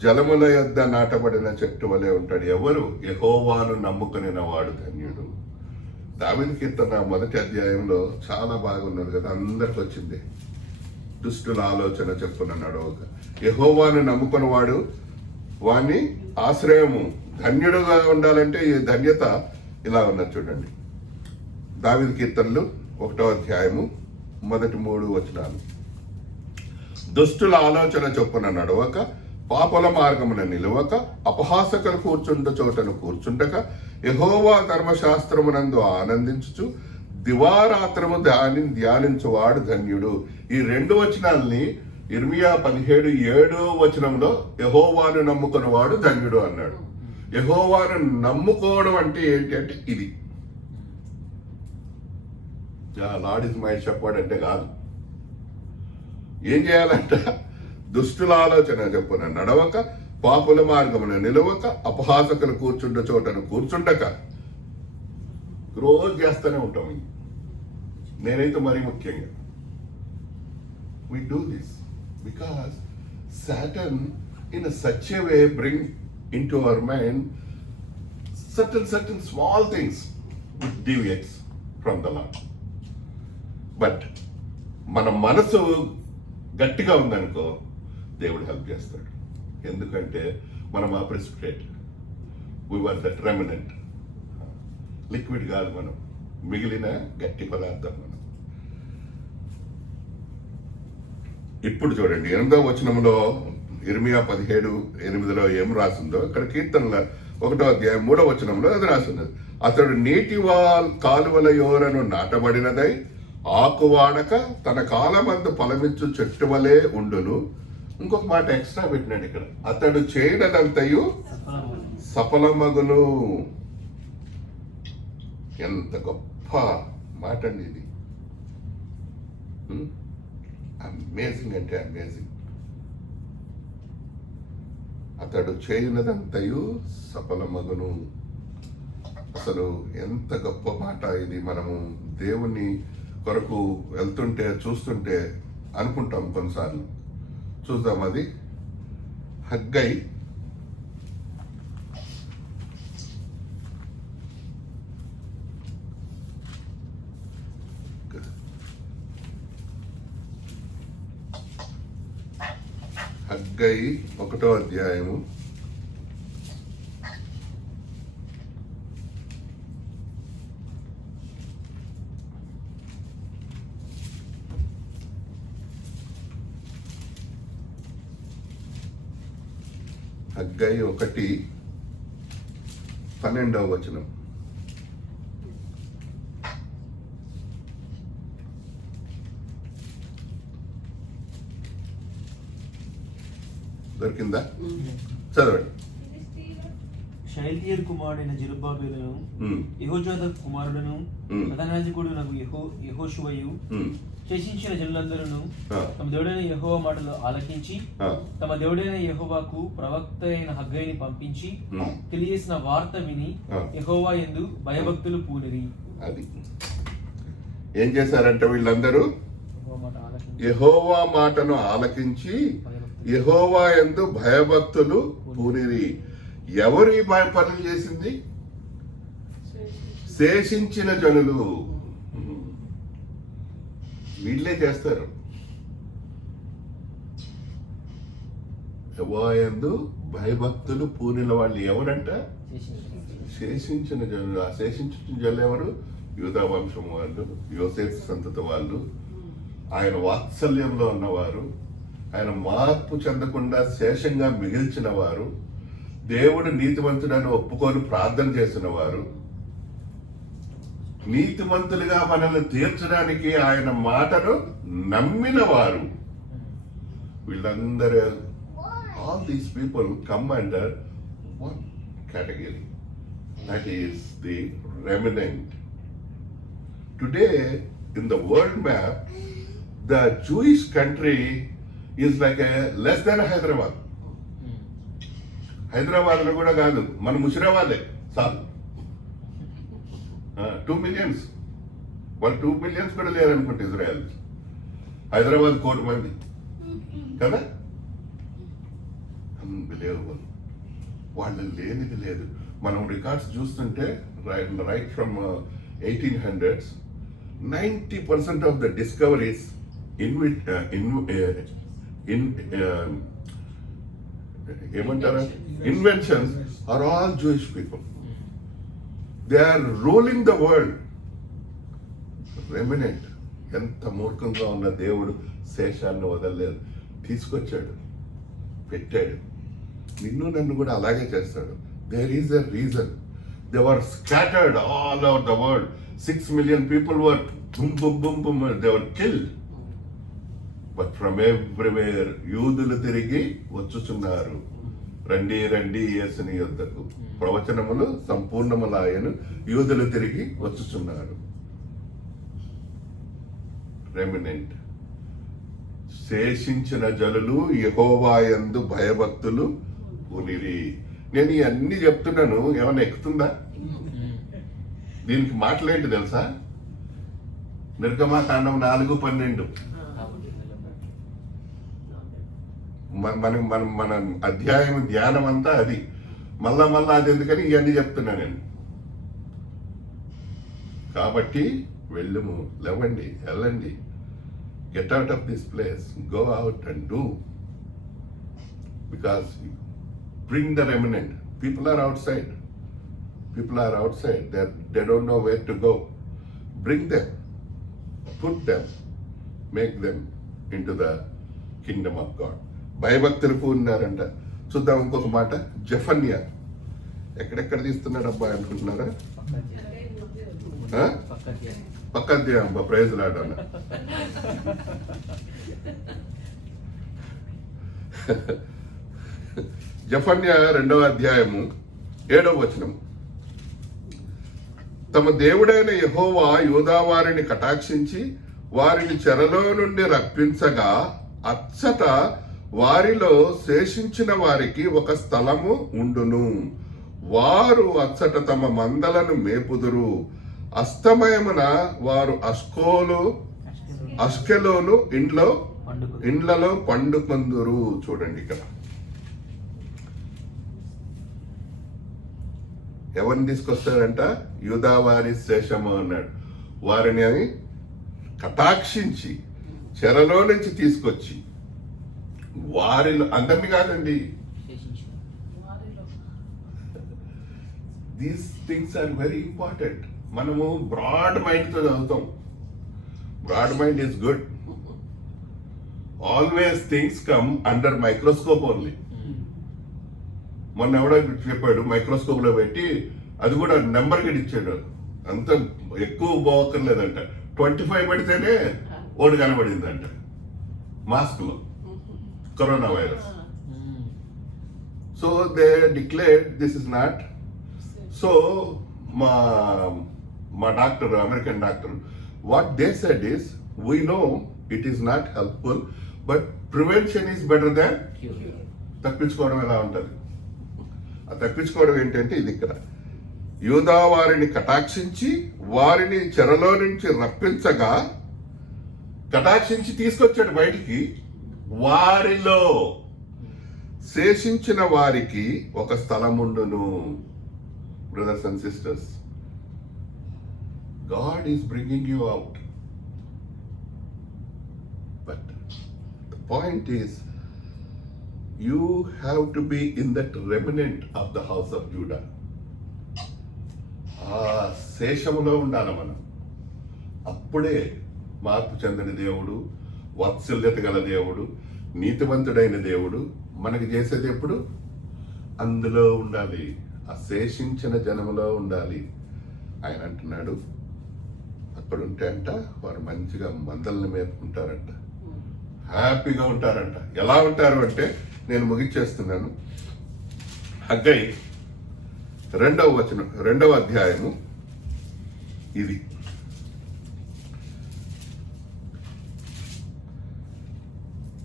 జలముల యొద్ద నాటబడిన చెట్టు వలె ఉంటాడు. ఎవరు? యెహోవాను నమ్ముకునిన వాడు ధన్యుడు. దావీదు కీర్తన 1వ అధ్యాయంలో చాలా బాగున్నది కదా, అందరికి వచ్చింది. దుష్టుల ఆలోచన చెప్పుకున్నాడు ఒక యెహోవాను నమ్ముకున్న వాడు వాణ్ణి ఆశ్రయము. ధన్యుడుగా ఉండాలంటే ఈ ధన్యత ఇలా ఉన్నది చూడండి. దావీదు కీర్తనలు 1వ అధ్యాయము మొదటి 3 వచనాలు. దుష్టుల ఆలోచన చొప్పున నడవక, పాపల మార్గమున నిలవక, అపహాసకులు కూర్చుండ చోటను కూర్చుండక, యెహోవా ధర్మశాస్త్రమునందు ఆనందించుచు దివారాత్రము ధ్యానించువాడు ధన్యుడు. ఈ 2 వచనాల్ని ఇర్మియా 17:7 యెహోవాను నమ్ముకున్నవాడు ధన్యుడు అన్నాడు. యెహోవాను నమ్ముకోవడం అంటే ఏంటి అంటే ఇది. లార్డ్ ఇస్ మై షెపర్డ్ అంటే కాదు. ఏం చేయాలంట? దుష్టుల ఆలోచన చెప్పున నడవక, పాపుల మార్గమున నిలవక, అపహాసకులు కూర్చుండ చోటను కూర్చుండక. రోజు చేస్తూనే ఉంటాం. నేనైతే మరీ ముఖ్యంగా we do this because Satan in a such a way bring into our mind certain small things which deviates from the Lord. But మన మనసు గట్టిగా ఉందనుకో, దేవుడు హెల్ప్ చేస్తాడు. ఎందుకంటే మనం ఆ precipitate, we were that remnant. Liquid కాదు, మనం మిగిలిన గట్టి పదార్థం మనం. ఇప్పుడు చూడండి 8వ వచనంలో ఇర్మియా 17:8 ఏం రాసిందో ఇక్కడ కీర్తనల 1వ అధ్యాయం 3వ వచనంలో అది రాస్తున్నది. అతడు నీటి కాలువల యోరను నాటబడినదై ఆకువాడక తన కాలమందు ఫలమిచ్చు చెట్టు వలె ఉండును. ఇంకొక మాట ఎక్స్ట్రా పెట్టినాడు ఇక్కడ, అతడు చేయనదంతయు సఫలమగును. ఎంత గొప్ప మాట అండి ఇది. అమేజింగ్ అంటే అమేజింగ్. అతడు చేయనదంతయు సఫలమగును. అసలు ఎంత గొప్ప మాట ఇది. మనము దేవుని కొరకు వెళ్తుంటే చూస్తుంటే అనుకుంటాం కొన్నిసార్లు. చూద్దాం అది. హగ్గై హగ్గై 1వ అధ్యాయము 1:12 వచనం. దొరికిందా? చదవండి. షయల్తీయేలు కుమారుడైన జెరుబ్బాబెలును యెహోజాదాకు కుమారుడును ప్రధానయాజకుడునగు యెహోషువయు శేషించిన జనులందరూ తమ దేవుడైన యెహోవా మాటలు ఆలకించి తమ దేవుడైన యెహోవాకు ప్రవక్త అయిన హగ్గయిని పంపించి తెలియజేసిన వార్త విని యెహోవా యందు భయభక్తులు పూనిరి. అది ఏం చేశారంటే వీళ్ళందరూ యెహోవా యెహోవా మాట ఆలకించి మాటను ఆలకించి యెహోవా యందు భయభక్తులు పూనిరి. ఎవరు ఈ పనులు చేసింది? శేషించిన జనులు. వీళ్ళే చేస్తారు. యెహోవా యందు భయభక్తులు పూనిన వాళ్ళు ఎవరంట? శేషించిన జనులు. ఆ శేషించిన జనులు ఎవరు? యూదా వంశం వాళ్ళు, యోసేపు సంతతి వాళ్ళు, ఆయన వాత్సల్యంలో ఉన్నవారు, ఆయన మార్పు చెందకుండా శేషంగా మిగిల్చిన వారు, దేవుడు నీతిమంతుడని ఒప్పుకొని ప్రార్థన చేసిన వారు, నీతిమంతులుగా మనల్ని తీర్చడానికి ఆయన మాటను నమ్మిన వారు. వీళ్ళందరూ, all these people come under one category, that is the remnant. Today, in the world map, the Jewish country is like a less than Hyderabad. Hyderabad లో కూడా కాదు, మన ముషిరాబాదే చాలు. 2 millions. వాళ్ళు 2 millions కూడా లేరనుకుంటే ఇజ్రాయెల్. హైదరాబాద్ 1 కోటి మంది కదా. అన్బిలీవబుల్. వాళ్ళు లేనిది లేదు. మనం రికార్డ్స్ చూస్తుంటే right from 1800s 90% of the discoveries inventions are all Jewish people. They are ruling the world. Remnant. ఎంత మూర్ఖంగా ఉన్న దేవుడు శేషాన్ని వదలలేదు, తీసుకొచ్చాడు, పెట్టాడు. నిన్ను నన్ను కూడా అలాగే చేస్తాడు. There is a reason. They were scattered all over the world. 6 million people were boom, boom, boom, boom. They were killed. But from everywhere, యూదులు తిరిగి వచ్చుచున్నారు. రండి రండి యేసుని యొద్దకు. ప్రవచనములు సంపూర్ణములాయను, యూదులు తిరిగి వచ్చుచున్నారు. రెమినెంట్. శేషించిన జనులు యెహోవా యందు భయభక్తులు పూనిరి. నేను ఇవన్నీ చెప్తున్నాను, ఏమైనా ఎక్కుతుందా? దీనికి మాటలేంటి తెలుసా? నిర్గమాకాండం 4:12. మన అధ్యాయం ధ్యానం అంతా అది. మళ్ళా అది ఎందుకని ఇవన్నీ చెప్తున్నా నేను. కాబట్టి వెళ్ళుము, లేవండి, వెళ్ళండి. Get out of this place, go out and do. Because bring the remnant. People are outside. They don't know where to go. Bring them. Put them. Make them into the kingdom of God. భయభక్తులు పూన్నారంట. చూద్దాం ఇంకొక మాట. జెఫన్యా. ఎక్కడెక్కడ తీస్తున్నాడు అబ్బా అనుకుంటున్నారా? పక్క అధ్యాయం. ప్రైజ్ లార్డ్ అన్న. జెఫన్యా 2వ అధ్యాయము 7వ వచనం. తమ దేవుడైన యెహోవా యూదా వారిని కటాక్షించి వారిని చెరలో నుండి రప్పించగా అచ్చట వారిలో శేషించిన వారికి ఒక స్థలము ఉండును. వారు అచ్చట తమ మందలను మేపుదురు. అస్తమయమున వారు అష్కెలోను ఇండ్లలో పండుకొందురు. చూడండి ఇక్కడ ఎవరిని తీసుకొస్తాడంట? యూదావారి శేషము అన్నాడు. వారిని కటాక్షించి చెరలో నుంచి తీసుకొచ్చి వారిలో అందరిని కాదండి. These things are very important. మనము బ్రాడ్ మైండ్తో చదువుతాం. Broad mind is good. Always things come under microscope only. మొన్న ఎవడో చెప్పాడు మైక్రోస్కోప్ లో పెట్టి అది కూడా నెంబర్ కి ఇచ్చాడు. అంత ఎక్కువ పోవక్కర్లేదంట, 25 పెడితేనే ఓడి కనబడిందంట మాస్క్ లో corona virus. So they declared this is not. So మా doctor, American doctor, what they said is we know it is not helpful but prevention is better than తప్పించుకోవడం ఎలా ఉంటుంది. ఆ తప్పించుకోవడం ఏంటంటే ఇది ఇక్కడ యూదా వారిని కటాక్షించి వారిని చెరలో నుంచి రప్పించగా, కటాక్షించి తీసుకొచ్చాడు బయటికి. వారిలో శేషించిన వారికి ఒక స్థలముండును. Brothers and sisters, God is bringing you out. But the point is, you have to be in that remnant of the house of Judah. ఆ శేషములో ఉండాలి మనం. అప్పుడే మార్పు చెందని దేవుడు, వాత్సల్యత గల దేవుడు, నీతివంతుడైన దేవుడు మనకి చేసేది ఎప్పుడు అందులో ఉండాలి. ఆ శేషించిన జనములో ఉండాలి. ఆయన అంటున్నాడు అక్కడ ఉంటే అంట వారు మంచిగా మందల్ని మేపుకుంటారంట, హ్యాపీగా ఉంటారంట. ఎలా ఉంటారు అంటే, నేను ముగిచ్చేస్తున్నాను. హగ్గై 2వ వచనం, 2వ అధ్యాయము ఇది.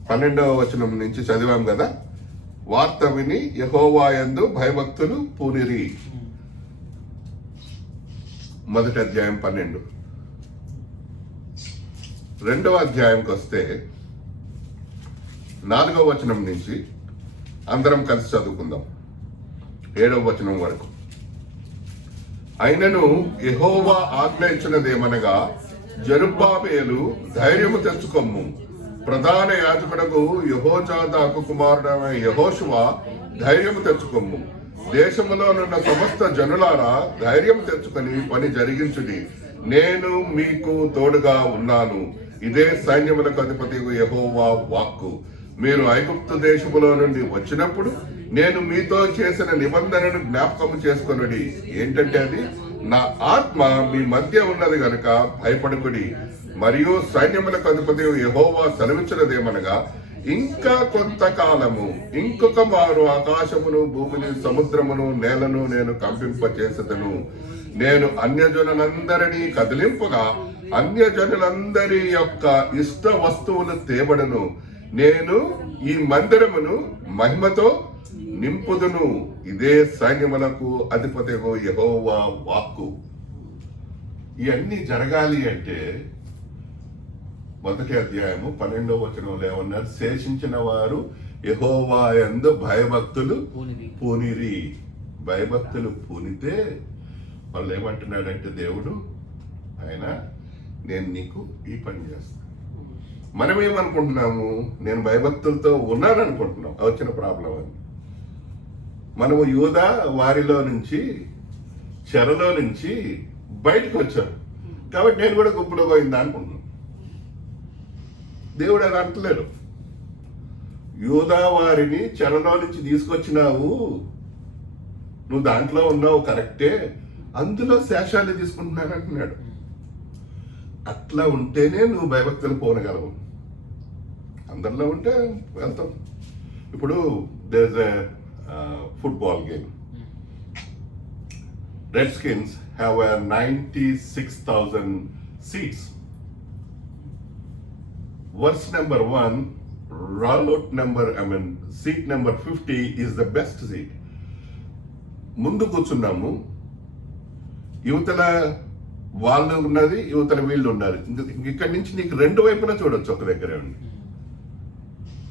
పన్నెండవ వచనం నుంచి చదివాం కదా. వార్త విని యెహోవా యందు భయభక్తులు పూనిరి. మొదటి అధ్యాయం 12. 2వ అధ్యాయంకి వస్తే 4వ వచనం నుంచి అందరం కలిసి చదువుకుందాం 7వ వచనం వరకు. అయినను యెహోవా ఆజ్ఞయించినదేమనగా, జెరుబ్బాబెలు ధైర్యము తెచ్చుకొమ్ము, ప్రధాన యాజకుడకు యెహోజాదాకు కుమారుడైన యెహోషువ ధైర్యము తెచ్చుకొమ్ము, దేశములోనున్న సమస్త జనులారా ధైర్యం తెచ్చుకొని పని జరిగించుడి, నేను మీకు తోడుగా ఉన్నాను. ఇదే సైన్యములకు అధిపతి యెహోవా వాక్కు. మీరు ఐగుప్తు దేశములో నుండి వచ్చినప్పుడు నేను మీతో చేసిన నిబంధనను జ్ఞాపకం చేసుకొనుడి. ఏంటంటే అది, నా ఆత్మ మీ మధ్య ఉన్నది గనుక భయపడకుడి. మరియు సైన్యములకు అధిపతి యెహోవా సెలవిచ్చినదేమనగా, ఇంకా కొంతకాలము, ఇంకొక మారు ఆకాశమును భూమిని సముద్రమును నేలను నేను కంపింపచేసేదను. నేను అన్యజనులందరినీ కదిలింపగా అన్యజనులందరి యొక్క ఇష్ట వస్తువులు తేబడును. నేను ఈ మందిరమును మహిమతో నింపుదును. ఇదే సైన్యములకు అధిపతి యెహోవా వాక్కు. ఇవన్నీ జరగాలి అంటే మొదటి అధ్యాయము 12వ వచనంలో ఏమన్నారు? శేషించిన వారు యెహోవా యందు భయభక్తులు పూనిరి. భయభక్తులు పూనితే వాళ్ళు ఏమంటున్నాడంటే, దేవుడు ఆయన నేను నీకు ఈ పని చేస్తాను. మనం ఏమనుకుంటున్నాము? నేను భయభక్తులతో ఉన్నాను అనుకుంటున్నాం. వచ్చిన ప్రాబ్లం అని. మనము యూదా వారిలో నుంచి, చెరలో నుంచి బయటకు వచ్చాం కాబట్టి నేను కూడా గుంపులో పోయిందా అనుకుంటున్నాను. దేవుడు అది అంటలేడు. యూదా వారిని చెరలో నుంచి తీసుకొచ్చినావు, నువ్వు దాంట్లో ఉన్నావు కరెక్టే, అందులో శేషాన్ని తీసుకుంటున్నాను అంటున్నాడు. అట్లా ఉంటేనే నువ్వు భయభక్తులు పోనగలవు. అందరిలో ఉంటే వెళ్తాం. ఇప్పుడు there is a football game. Redskins have a 96,000 seats. Verse number 1, seat number 50 is the best seat. ముందు కూర్చున్నాము, యువతల వాళ్ళు ఉన్నది, యువతల వీళ్ళు ఉన్నారు. ఇక్కడి నుంచి నీకు రెండు వైపులా చూడొచ్చు ఒక దగ్గరే ఉండి.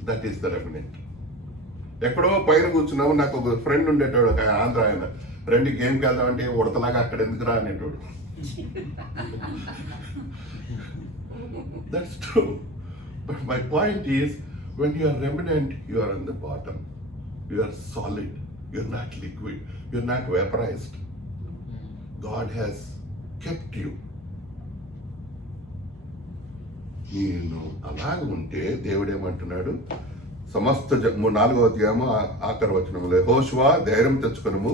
That is the remnant. ఎక్కడో పైన కూర్చున్నాము. నాకు ఒక ఫ్రెండ్ ఉండేటోడు, ఒక ఆంధ్ర ఆయన. రెండు గేమ్కి వెళ్దామంటే ఉడతలాగా అక్కడ ఎందుకు రా అనేటోడు. That's true. But my point is, when you are remnant, you are on the bottom. You are solid. You are not liquid. You are not vaporized. God has kept you. నేను అలాగ ఉంటే దేవుడు ఏమంటున్నాడు? సమస్త 4వ అధ్యాయము ఆఖరి వచనములో, యెహోషువ ధైర్యం తెచ్చుకొనుము,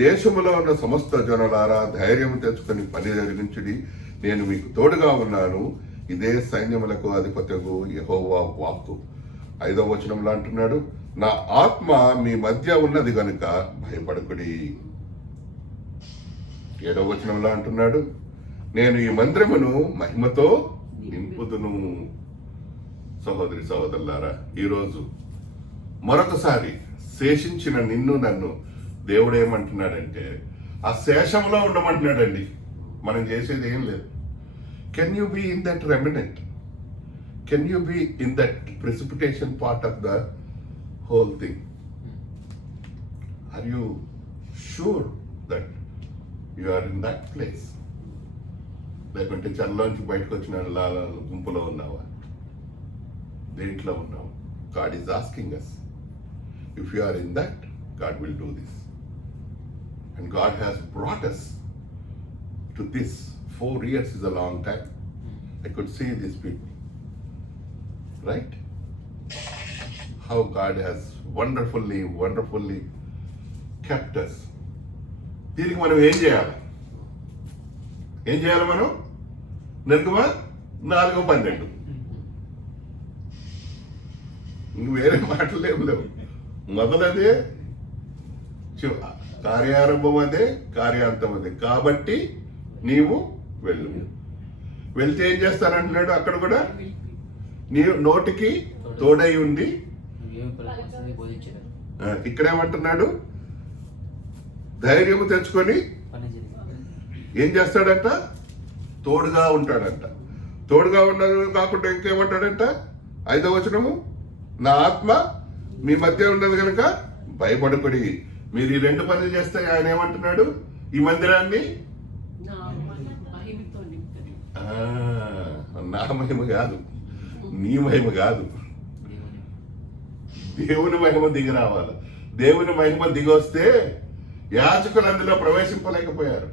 దేశములో ఉన్న సమస్త జనులారా ధైర్యం తెచ్చుకొని పని జరిగించుడి, నేను మీకు తోడుగా ఉన్నాను, ఇదే సైన్యములకు అధిపతియగు యెహోవా వాక్కు. 5వ వచనంలో అంటున్నాడు, నా ఆత్మ మీ మధ్య ఉన్నది గనుక భయపడకుడి. 7వ వచనంలో అంటున్నాడు, నేను ఈ మందిరమును మహిమతో నింపుదును. సహోదరి సహోదరులారా, ఈరోజు మరొకసారి శేషించిన నిన్ను నన్ను దేవుడు ఏమంటున్నాడంటే, ఆ శేషంలో ఉండమంటున్నాడండి. మనం చేసేది ఏం లేదు. Can you be in that remnant? Can you be in that precipitation part of the whole thing? Are you sure that you are in that place? లేకుంటే చల్లలోంచి బయటకు వచ్చిన గుంపులో ఉన్నావా? దేంట్లో ఉన్నావు? God is asking us. If you are in that, God will do this. And God has brought us to this. 4 years is a long time. I could see these people. Right? How God has wonderfully kept us. దీనికి మనం ఏం చేయాలి? మనం? నిర్గమ 4:12. ఇంక వేరే మాటలు ఏం లేవు. మొదలదే, కార్యారంభం అదే, కార్యాంతం అదే. కాబట్టి నీవు వెళ్ళు. వెళ్తే ఏం చేస్తానంటున్నాడు అక్కడ కూడా? నీ నోటికి తోడై ఉండి. ఇక్కడేమంటున్నాడు? ధైర్యము తెచ్చుకొని ఏం చేస్తాడంట? తోడుగా ఉంటాడంట. తోడుగా ఉన్నది కాకుండా ఇంకేమంటాడంట? 5వ వచనము, నా ఆత్మ మీ మధ్య ఉన్నది కనుక భయపడకుడి. మీరు ఈ 2 పనులు చేస్తే ఆయన ఏమంటున్నాడు? ఈ మందిరాన్ని నా మహిమ కాదు, నీ మహిమ కాదు, దేవుని మహిమ దిగి రావాలి. దేవుని మహిమ దిగి వస్తే యాజకులు అందులో ప్రవేశింపలేకపోయారు,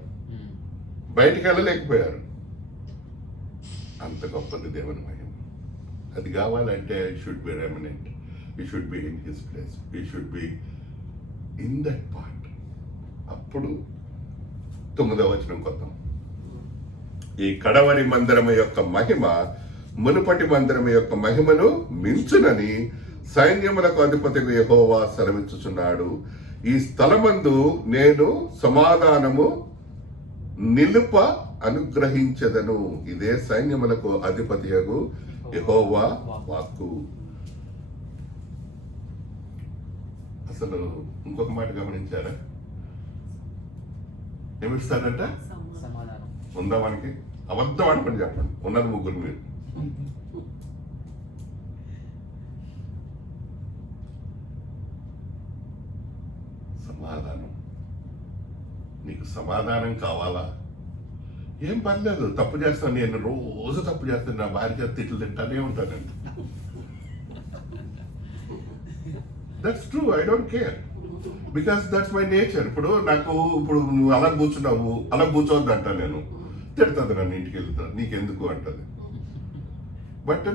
బయటికి వెళ్ళలేకపోయారు. అంత గొప్పది దేవుని మహిమ. అది కావాలంటే should be remnant. We should be in his place. We should be in that part. అప్పుడు 9వ వచనం కొత్తం. ఈ కడవరి మందిరము యొక్క మహిమ మునుపటి మందిరము యొక్క మహిమను మించునని సైన్యములకు అధిపతిగా యెహోవా సెలవిచ్చుచున్నాడు. ఈ స్థలమందు నేను సమాధానము నిలుప అనుగ్రహించదను, ఇదే సైన్యములకు అధిపతియగు యెహోవా వాక్కు. అసలు ఇంకొక మాట గమనించారా? ఏమిస్తాడంట? ఉందా మనకి? అబద్ధం అనుకోండి, చెప్పండి. ఉన్నది 3 మీరు. సమాధానం. నీకు సమాధానం కావాలా? ఏం పర్లేదు, తప్పు చేస్తాను. నేను రోజు తప్పు చేస్తాను. నా భార్య చేత తిట్లు తింటానే ఉంటానండి. That's true. I don't care, because that's my nature. ఇప్పుడు నువ్వు అలా కూర్చున్నావు, అలా కూర్చోవద్దు అంటా. నేను తిడుతుంది, నన్ను ఇంటికి వెళ్తాను, నీకెందుకు అంటది. But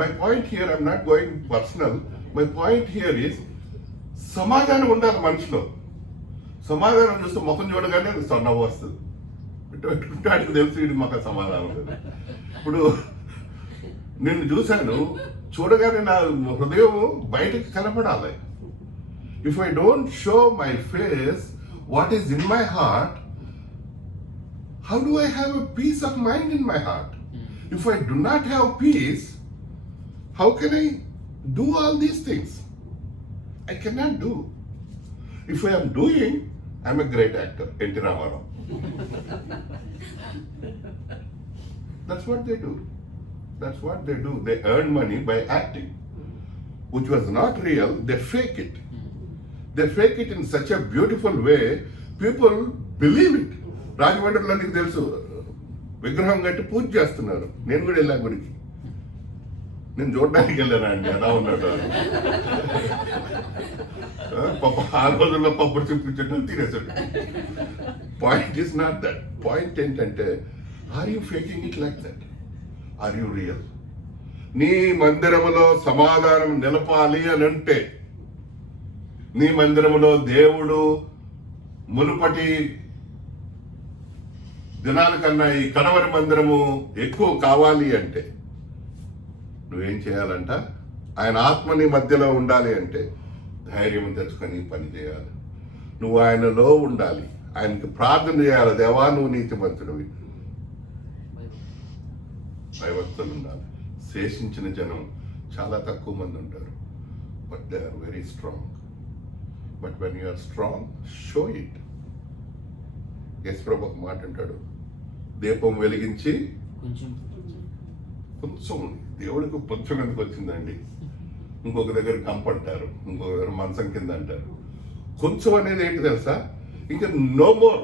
my point here, I'm not going personal. My point here is, సమాధానం ఉండాలి మనిషిలో. సమాధానం చూస్తే ముఖం చూడగానే నవ్వు వస్తుంది. పెట్టుకుంటానికి తెలుసు ఇది మాకు సమాధానం లేదు. ఇప్పుడు నిన్ను చూశాను, చూడగానే నా హృదయం బయటకు కనపడాలి. If I don't show my face, what is in my heart, how do I have a peace of mind in my heart? If I do not have peace, how can I do all these things? I cannot do. If I am doing, I am a great actor, N.T. Ramarao. That's what they do. That's what they do. They earn money by acting, which was not real. They fake it. They fake it in such a beautiful way, people believe it. రాజమండ్రిలో నీకు తెలుసు, విగ్రహం కట్టి పూజ చేస్తున్నారు. నేను కూడా వెళ్ళా గుడికి. నేను చూడడానికి వెళ్ళాను అండి, ఎలా ఉన్నాడు పాప. ఆ రోజుల్లో పప్పుడు చూపించడం తినేసాడు. Point is not that. Point ఏంటంటే, are you faking it like that? Are you real? నీ మందిరములో సమాధానం నిలపాలి అని అంటే, నీ మందిరములో దేవుడు మునుపటి దినాల కన్నా ఈ కడవరి మందిరము ఎక్కువ కావాలి అంటే నువ్వేం చేయాలంట? ఆయన ఆత్మ నీ మధ్యలో ఉండాలి అంటే ధైర్యం తెచ్చుకొని పని చేయాలి. నువ్వు ఆయనలో ఉండాలి, ఆయనకి ప్రార్థన చేయాలి. దేవా, నువ్వు నీతిమంతుడివి. భయభక్తులు ఉండాలి. శేషించిన జనం చాలా తక్కువ మంది ఉంటారు, but they are very strong. But when you are strong, show it. యేసుప్రభు ఒక మాట అంటాడు, దీపం వెలిగించి కొంచెం, దేవుడికి కొంచెం ఎందుకు వచ్చిందండి? ఇంకొక దగ్గర కంపంటారు, ఇంకొక దగ్గర మంచం కింద అంటారు. కొంచెం అనేది ఏంటి తెలుసా? ఇంకా నో మోర్.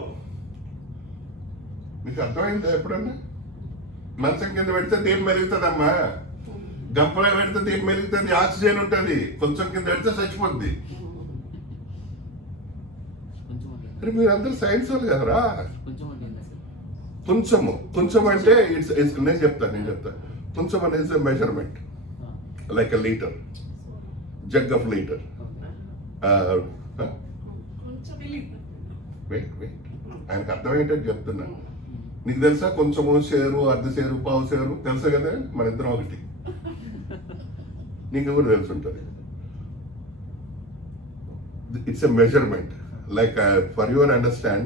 మీకు అర్థమైందా ఎప్పుడన్నా? మంచం కింద పెడితే దీపం మెరుగుతుందమ్మా, గంపలో పెడితే దీపం మెరుగుతుంది, ఆక్సిజన్ ఉంటుంది. కొంచెం కింద పెడితే చచ్చిపోద్ది. అరే మీరందరూ సైన్స్ వాళ్ళు కదరా. కొంచెము, కొంచెం అంటే ఇట్స్ నేను చెప్తా. కొంచెం అనేది measurement, like a litre, jug half litre. ఆయనకు అర్థమయ్యేటట్టు చెప్తున్నా. నీకు తెలుసా కొంచెము, షేరు, అర్ధ షేరు, పావు షేరు తెలుసా కదా? మన ఇద్దరం ఒకటి. నీకు కూడా తెలిసి ఉంటుంది. It's a measurement. Like for your understand,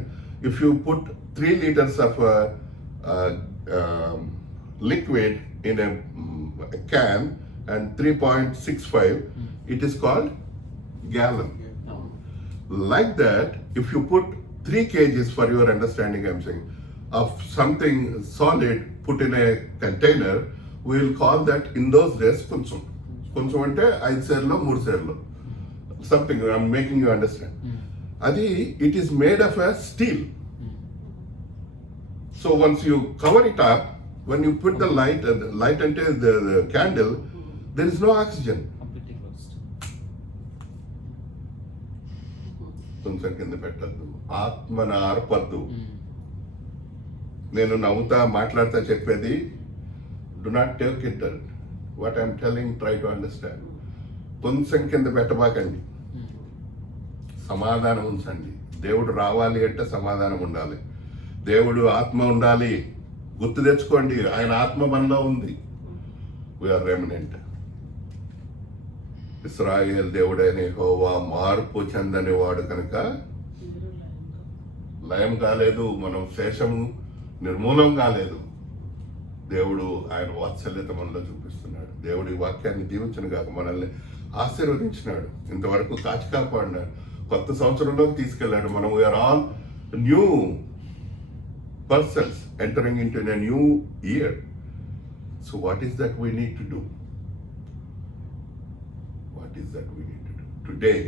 if you put 3 liters of liquid in a can and 3.65, it is called gallon. Like that, if you put 3 kgs, for your understanding I'm saying, of something solid put in a container, we will call that in those days kunchum. Kunchum ante 5 serlo 3 serlo something. I'm making you understand. Adi, it is made of a steel. So once you cover it up, when you put the light into the candle, there is no oxygen. కొంచెం కింద పెట్టద్దు, ఆత్మను ఆర్పద్దు. నేను నవ్వుతా మాట్లాడుతా చెప్పేది, do not take it. What I'm telling, try to understand. కొంచెం కింద పెట్టబాకండి, సమాధానం ఉంచండి. దేవుడు రావాలి అంటే సమాధానం ఉండాలి, దేవుడు ఆత్మ ఉండాలి. గుర్తు తెచ్చుకోండి, ఆయన ఆత్మ మనలో ఉంది. We are remnant. ఇశ్రాయేల్ దేవుడైన యెహోవా మార్పు చెందని వాడు కనుక లయం కాలేదు, మనం శేషం నిర్మూలం కాలేదు. దేవుడు ఆయన వాత్సల్యత మనలో చూపిస్తున్నాడు. దేవుడి వాక్యాన్ని దీవించను కాక మనల్ని ఆశీర్వదించినాడు, ఇంతవరకు కాచి కాపాడినాడు, కొత్త సంవత్సరంలోకి తీసుకెళ్ళాడు. మనం we are all new persons entering into a new year. So what is that we need to do? What is that we need to do? Today,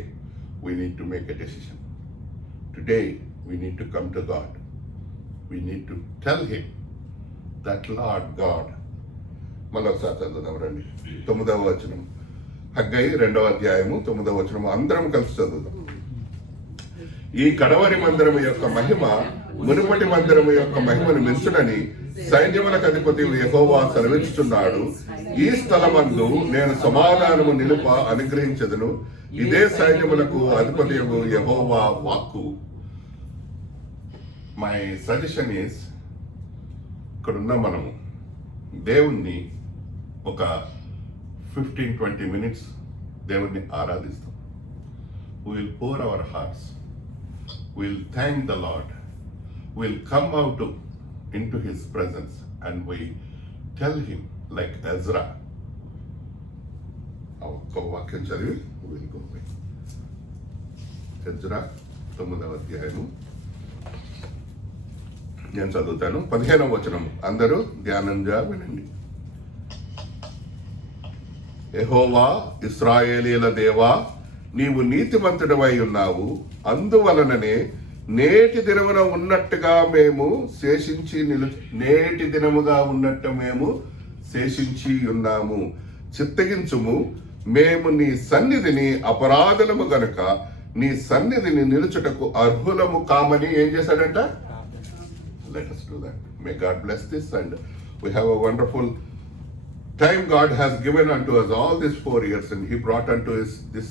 we need to make a decision. Today, we need to come to God. We need to tell Him that Lord God. మళ్ళొకసారి చదువుదాం రండి. 9వ వచనం, Haggai 2వ అధ్యాయము 9వ వచనం అందరం కలిసి చదువుదాం. ఈ కడవరి మందిరము యొక్క మహిమ మునుపటి మందిరము యొక్క మహిమను మించునని సైన్యములకు అధిపతి యెహోవా సెలవిస్తున్నాడు. ఈ స్థలమందు నేను సమాధానము నిలుప అనుగ్రహించదును. ఇదే సైన్యములకు అధిపతి యెహోవా వాక్కు. మై సజెషన్ ఈస్, ఇక్కడున్న మనము దేవుణ్ణి ఒక 15-20 minutes దేవుణ్ణి ఆరాధిస్తాం. We will pour our hearts we'll thank the Lord. We'll come out into His presence and we tell Him like Ezra. ఒక్క వాక్యం చదివి we'll go away. ఎజ్రా 9వ అధ్యాయము నేను చదువుతాను 15వ వచనము. అందరూ ధ్యానంగా వినండి. యెహోవా ఇశ్రాయేలీయుల దేవా, నీవు నీతిమంతుడవై ఉన్నావు, అందువలననే నేటి దినమున ఉన్నట్టుగా మేము నేటి దినముగా ఉన్నట్టు మేము శేషించి ఉన్నాము. చిత్తగించుము, మేము నీ సన్నిధిని అపరాధులము గనుక నీ సన్నిధిని నిలుచుటకు అర్హులము కామని ఏం చేశాడంట? Let us do that. May God bless this, and we have a wonderful time God has given unto us all these 4 years, and He brought unto us this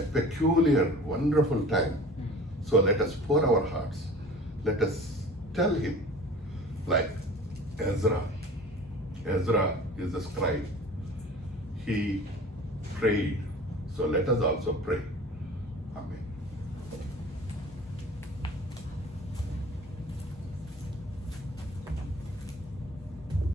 a peculiar, wonderful time. So let us pour our hearts. Let us tell Him like Ezra. Ezra is a scribe. He prayed. So let us also pray. Amen.